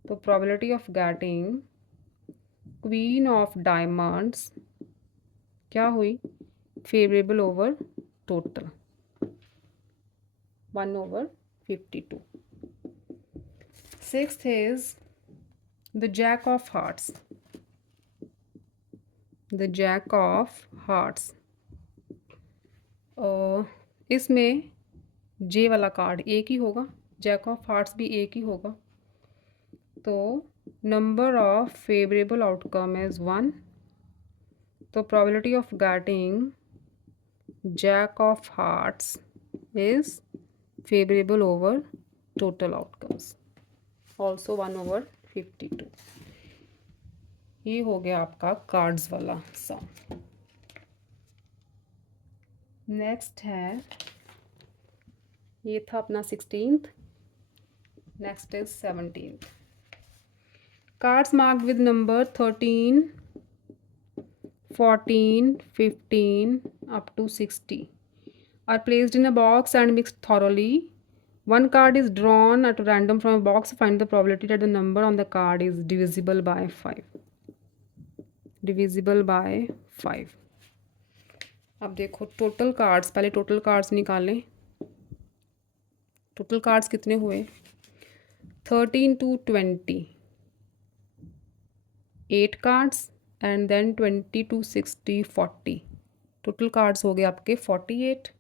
तो probability of getting queen of diamonds क्या हुई? Favourable over total, 1/52। Sixth is the jack of hearts, the jack of hearts. इसमें जे वाला कार्ड एक ही होगा, जैक ऑफ हार्ट्स भी एक ही होगा, तो number of favourable outcome is 1, तो probability of getting jack of hearts is favourable over total outcomes, also 1/52। ये हो गया आपका कार्ड्स वाला सम। नेक्स्ट है, ये था अपना 16th, next is 17th। Cards marked with number 13, 14, 15 up to 60 are placed in a box and mixed thoroughly. One card is drawn at random from a box. Find the probability that the number on the card is divisible by 5. Divisible by 5. अब देखो total cards, पहले total cards निकालें। Total cards कितने हुए? 13 to 20, 8 cards, and then 20 to 60, 40। Total cards हो गए आपके 48।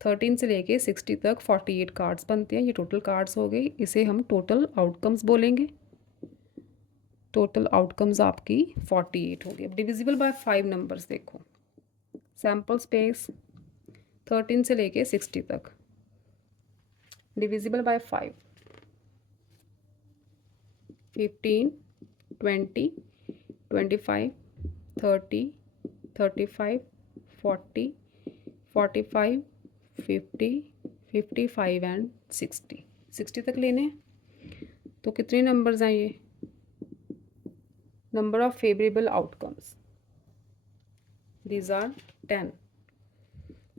13 से लेके 60 तक 48 कार्ड्स बनते हैं, ये टोटल कार्ड्स हो गई। इसे हम टोटल आउटकम्स बोलेंगे। टोटल आउटकम्स आपकी 48 हो गई। अब डिविजिबल बाय 5 नंबर्स देखो, सैम्पल स्पेस 13 से लेके 60 तक, डिविजिबल बाय 5, 15, 20, 25, 30, 35, 40, 45, 50, 55 एंड 60। 60 तक लेने हैं, तो कितने नंबर्स हैं ये? Number of favourable outcomes, these are 10।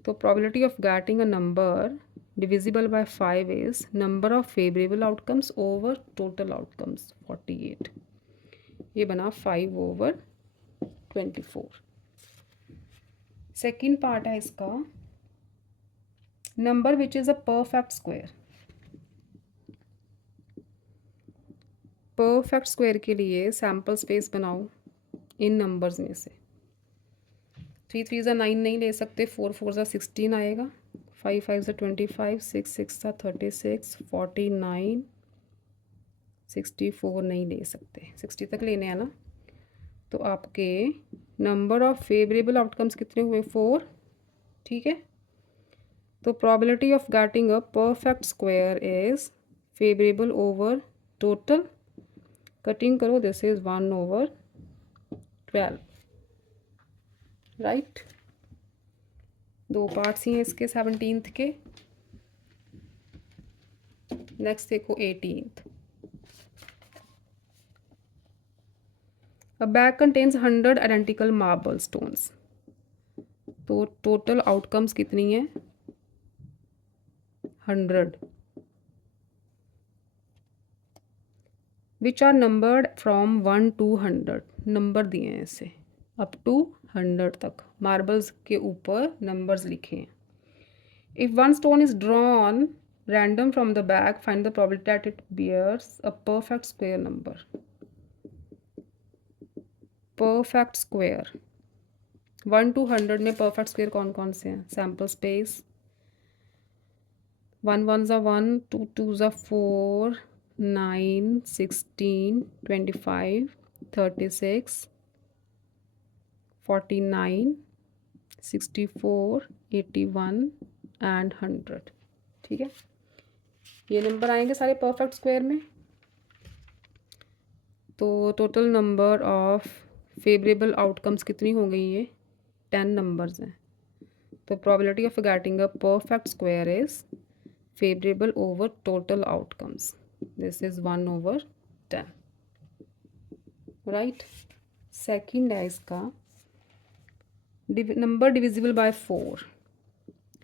तो probability of getting a number divisible by 5 is number of favorable outcomes over total outcomes 48। ये बना 5/24। सेकेंड पार्ट है इसका, number which is a perfect square. Perfect square के लिए sample space बनाओ इन numbers में से। 3 3 ज़ा 9 नहीं ले सकते, 4 4 ज़ा 16 आएगा, 5 5 ज़ा 25, 6 6 ज़ा 36, 49, 64 नहीं ले सकते, 60 तक लेने हैं ना। तो आपके नंबर ऑफ फेवरेबल आउटकम्स कितने हुए? 4, ठीक है। तो probability of getting a perfect square is favourable over total, cutting करो, दिस इज 1/12, राइट। 2 पार्ट्स ही हैं इसके 17th के। नेक्स्ट देखो 18th। A bag contains 100 identical marble stones. तो टोटल आउटकम्स कितनी है? 100, which are numbered from 1 to 100। Number दिए हैं इसे अप टू 100 तक, मार्बल्स के ऊपर नंबर्स लिखे हैं। If one stone is drawn random from the bag, find the probability that it bears a perfect square number. Perfect square 1 to 100 में perfect square कौन कौन से हैं? Sample space 1 1s are 1, 2 2s are 4, 9, 16, 25, 36, 49, 64, 81 and 100। ठीक है, ये number आएंगे सारे परफेक्ट स्क्वायर में। तो total number of favourable outcomes कितनी हो गई? ये 10 नंबर्स हैं। तो probability of getting a perfect square is favourable over total outcomes, this is 1/10, right. Second है इसका number divisible by 4।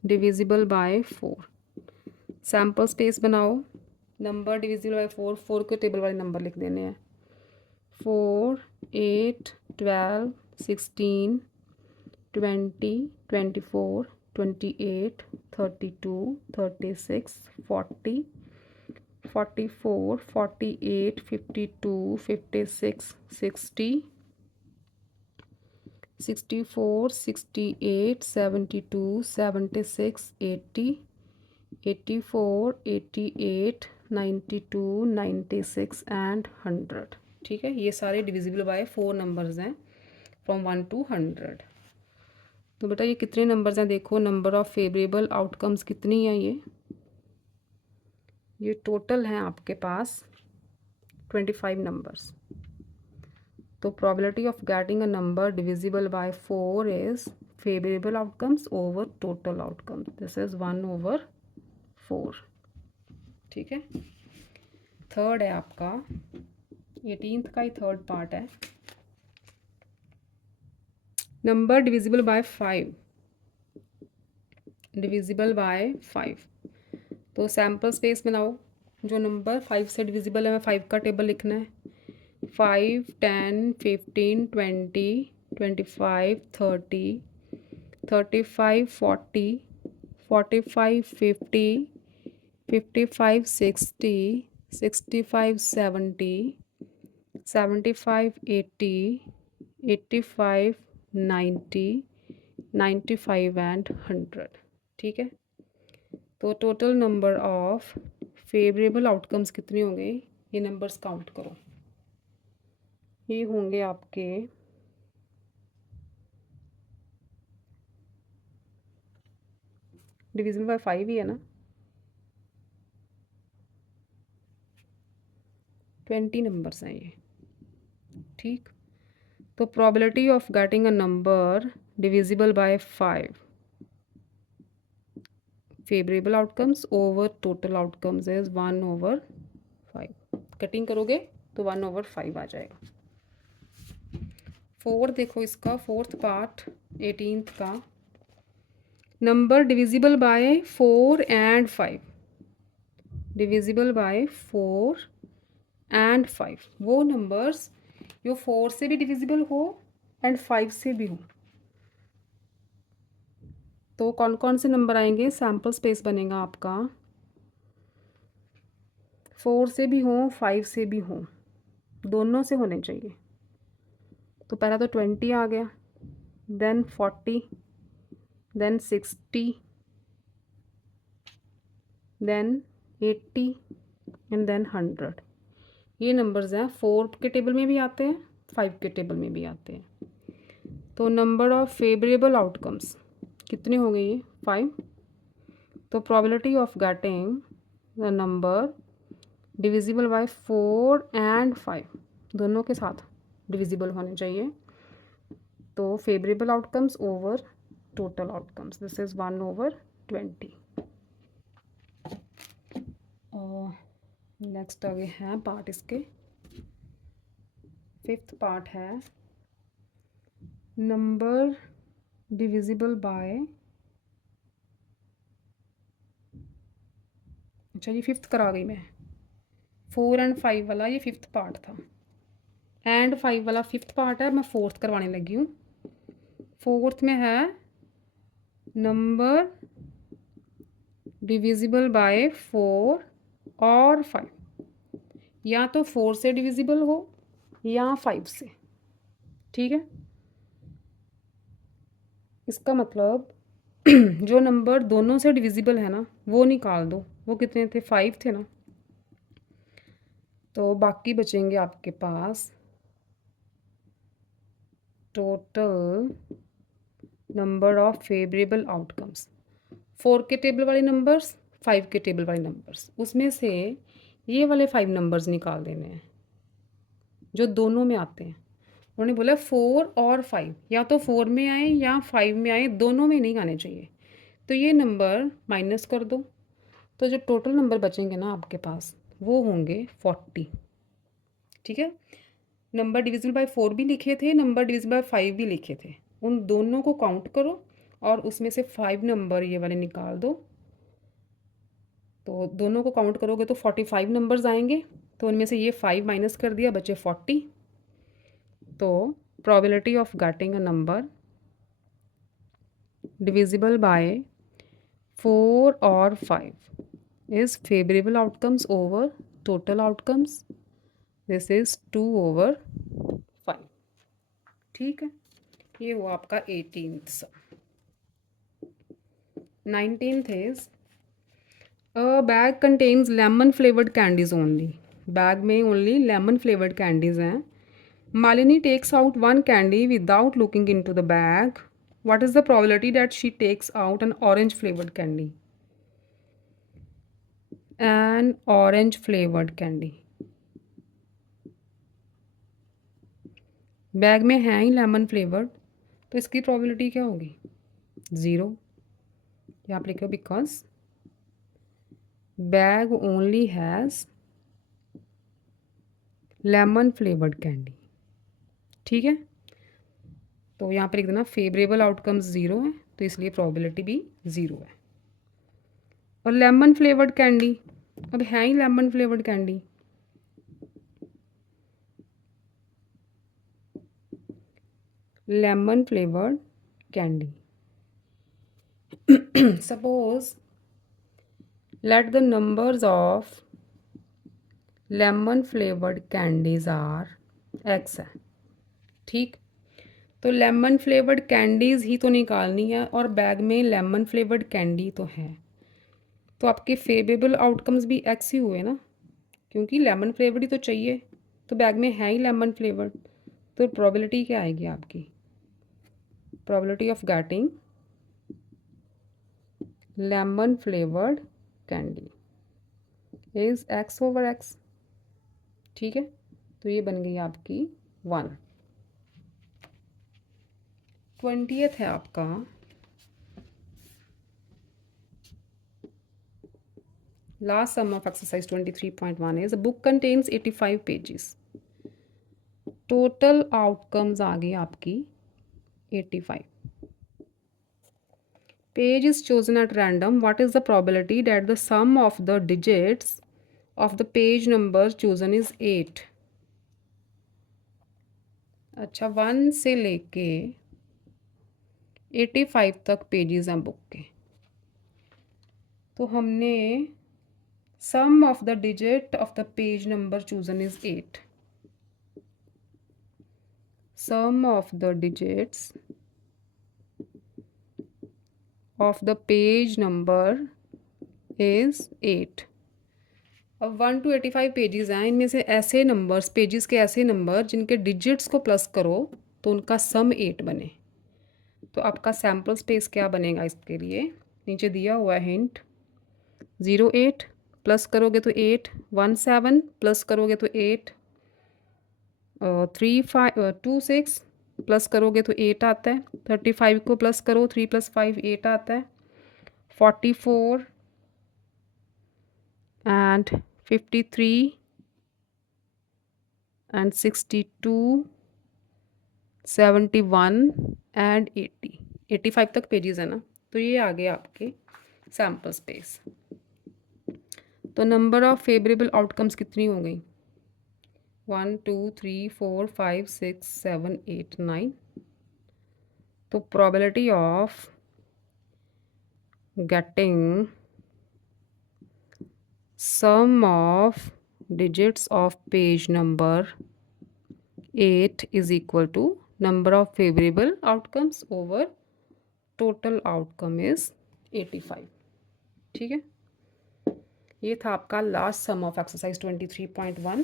Divisible by 4, sample space बनाओ। नंबर डिविजिबल बाय 4, 4 के टेबल वाले नंबर लिख देने हैं। 4, 8, 12, 16, 20, 24, 28, 32, 36, 40, 44, 48, 52, 56, 60, 64, 68, 72, 76, 80, 84, 88, 92, 96 एंड 100। ठीक है, ये सारे डिविजिबल बाय 4 नंबर्स हैं फ्रॉम 1 to 100। तो बेटा ये कितने नंबर्स हैं? देखो नंबर ऑफ फेवरेबल आउटकम्स कितनी है? ये टोटल हैं आपके पास 25 नंबर्स। तो probability of getting a number divisible by 4 is favourable outcomes over total outcomes, this is 1/4। ठीक है, थर्ड है आपका 18th का ही थर्ड पार्ट है। Number divisible by 5, divisible by 5। तो सैम्पल स्पेस बनाओ। जो नंबर 5 से डिविजिबल है, मैं 5 का टेबल लिखना है। 5, 10, 15, 20, 25, 30, 35, 40, 45, 50, 55, 60, 65, 70, 75, 80, 85, 90, 95 एंड 100। ठीक है, तो total number of favourable outcomes कितने होंगे? ये नंबर्स काउंट करो। ये होंगे आपके डिविजिबल बाय 5 ही है ना, 20 नंबर्स हैं ये। ठीक, तो probability of getting a number divisible by 5 favourable outcomes over total outcomes is 1/5। Cutting करोगे तो 1/5 आ जाएगा। फोर्थ देखो, इसका फोर्थ पार्ट 18th का number divisible by 4 and 5। Divisible by 4 and 5 वो नंबर्स जो 4 से भी डिविजिबल हो एंड 5 से भी हो। तो कौन कौन से नंबर आएंगे? सैम्पल स्पेस बनेगा आपका 4 से भी हो 5 से भी हो, दोनों से होने चाहिए। तो पहला तो 20 आ गया, then 40, then 60, then 80 and then 100। ये नंबर्स हैं, 4 के टेबल में भी आते हैं, 5 के टेबल में भी आते हैं। तो नंबर ऑफ फेवरेबल आउटकम्स कितने हो गए? ये 5। तो probability of getting the number divisible by 4 and 5 दोनों के साथ डिविजिबल होने चाहिए। तो favourable outcomes over total outcomes, this is 1/20। Next आगे है पार्ट इसके, फिफ्थ पार्ट है नंबर डिविजिबल बाय, अच्छा ये फिफ्थ करा गई मैं, 4 एंड 5 वाला ये फिफ्थ पार्ट था, एंड 5 वाला फिफ्थ पार्ट है, मैं फोर्थ करवाने लगी हूँ। फोर्थ में है नंबर डिविजिबल बाय 4 और 5, या तो 4 से डिविजिबल हो या 5 से, ठीक है। इसका मतलब जो नंबर दोनों से डिविजिबल है ना वो निकाल दो, वो कितने थे, 5 थे ना, तो बाकी बचेंगे आपके पास total number of favourable outcomes, 4 के टेबल वाले नंबर्स, 5 के टेबल वाले नंबर्स, उसमें से ये वाले 5 नंबर्स निकाल देने हैं जो दोनों में आते हैं। उन्होंने बोला 4 और 5, या तो 4 में आए या 5 में आए, दोनों में नहीं आने चाहिए। तो ये नंबर माइनस कर दो, तो जो टोटल नंबर बचेंगे ना आपके पास वो होंगे 40, ठीक है। नंबर डिविजिबल बाय 4 भी लिखे थे, नंबर डिविजिबल बाय 5 भी लिखे थे, उन दोनों को काउंट करो और उसमें से 5 नंबर ये वाले निकाल दो, तो दोनों को काउंट करोगे तो 45 नंबर्स आएंगे, तो उनमें से ये 5 माइनस कर दिया, बचे 40। तो probability of getting a number divisible by 4 और 5 is favorable outcomes over total outcomes, this is 2 over 5, ठीक है। ये हुआ आपका 18th। 19th is a bag contains lemon flavored candies only, bag में ओनली लेमन फ्लेवर्ड कैंडीज हैं। Malini takes out one candy without looking into the bag, what is the probability that she takes out an orange flavored candy, an orange flavored candy, bag में है ही lemon flavoured, तो इसकी probability क्या होगी, 0। यहाँ आप लिखो because bag only has lemon flavoured candy, ठीक है। तो यहाँ पर लिख देना फेवरेबल आउटकम्स 0 है, तो इसलिए प्रोबेबिलिटी भी 0 है। और लेमन फ्लेवर्ड कैंडी, अब है ही lemon flavoured candy, lemon flavoured candy. Suppose let the numbers of lemon flavoured candies are x है, ठीक। तो लेमन फ्लेवर्ड कैंडीज़ ही तो निकालनी है और बैग में लेमन फ्लेवर्ड कैंडी तो है, तो आपके फेवरेबल आउटकम्स भी x ही हुए ना, क्योंकि लेमन फ्लेवर्ड ही तो चाहिए, तो बैग में है ही लेमन फ्लेवर्ड, तो प्रोबेबिलिटी क्या आएगी आपकी, probability of getting lemon flavoured candy is x over x, ठीक है। तो ये बन गई आपकी 1। 20th है आपका last sum of exercise 23.1 is a book contains 85 pages, total outcomes आ गई आपकी 85, page is chosen at random, what is the probability that the sum of the digits of the page number chosen is 8। अच्छा 1 से लेके 85 तक pages हैं book के, तो हमने sum of the digit of the page number chosen is 8, sum of the digits of the page number is 8। अब 1 to 85 pages हैं, इनमें से ऐसे नंबर्स, पेजेस के ऐसे नंबर जिनके डिजिट्स को प्लस करो तो उनका सम 8 बने, तो आपका सैम्पल स्पेस क्या बनेगा इसके लिए, नीचे दिया हुआ है हिंट, 08 प्लस करोगे तो 8, 17 प्लस करोगे तो 8, 26 प्लस करोगे तो 8 आता है, 35 को प्लस करो, 3 + 5 8 आता है, 44 एंड 53 and 62, 71 एंड 80, 85 तक पेजेस है ना। तो ये आ गए आपके सैम्पल स्पेस। तो नंबर ऑफ फेवरेबल आउटकम्स कितनी हो गई? 1 2 3 4 5 6 7 8 9। तो probability of getting sum of digits of page number 8 is equal to number of favorable outcomes over total outcome is 85। ठीक है, ये था आपका लास्ट सम ऑफ एक्सरसाइज 23.1।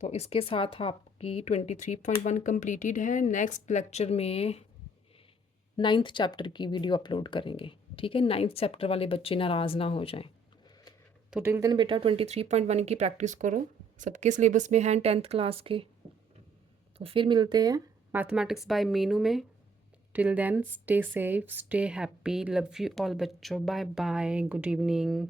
तो इसके साथ आपकी 23.1 कंप्लीटेड है। नेक्स्ट लेक्चर में 9th चैप्टर की वीडियो अपलोड करेंगे। ठीक है, 9th चैप्टर वाले बच्चे नाराज़ ना हो जाएं। तो टिल देन बेटा 23.1 की प्रैक्टिस करो, सबके सिलेबस में हैं 10th क्लास के। तो फिर मिलते हैं मैथमेटिक्स बाय मीनू में। Till then stay safe, stay happy, love you all बच्चों, बाय बाय, गुड इवनिंग।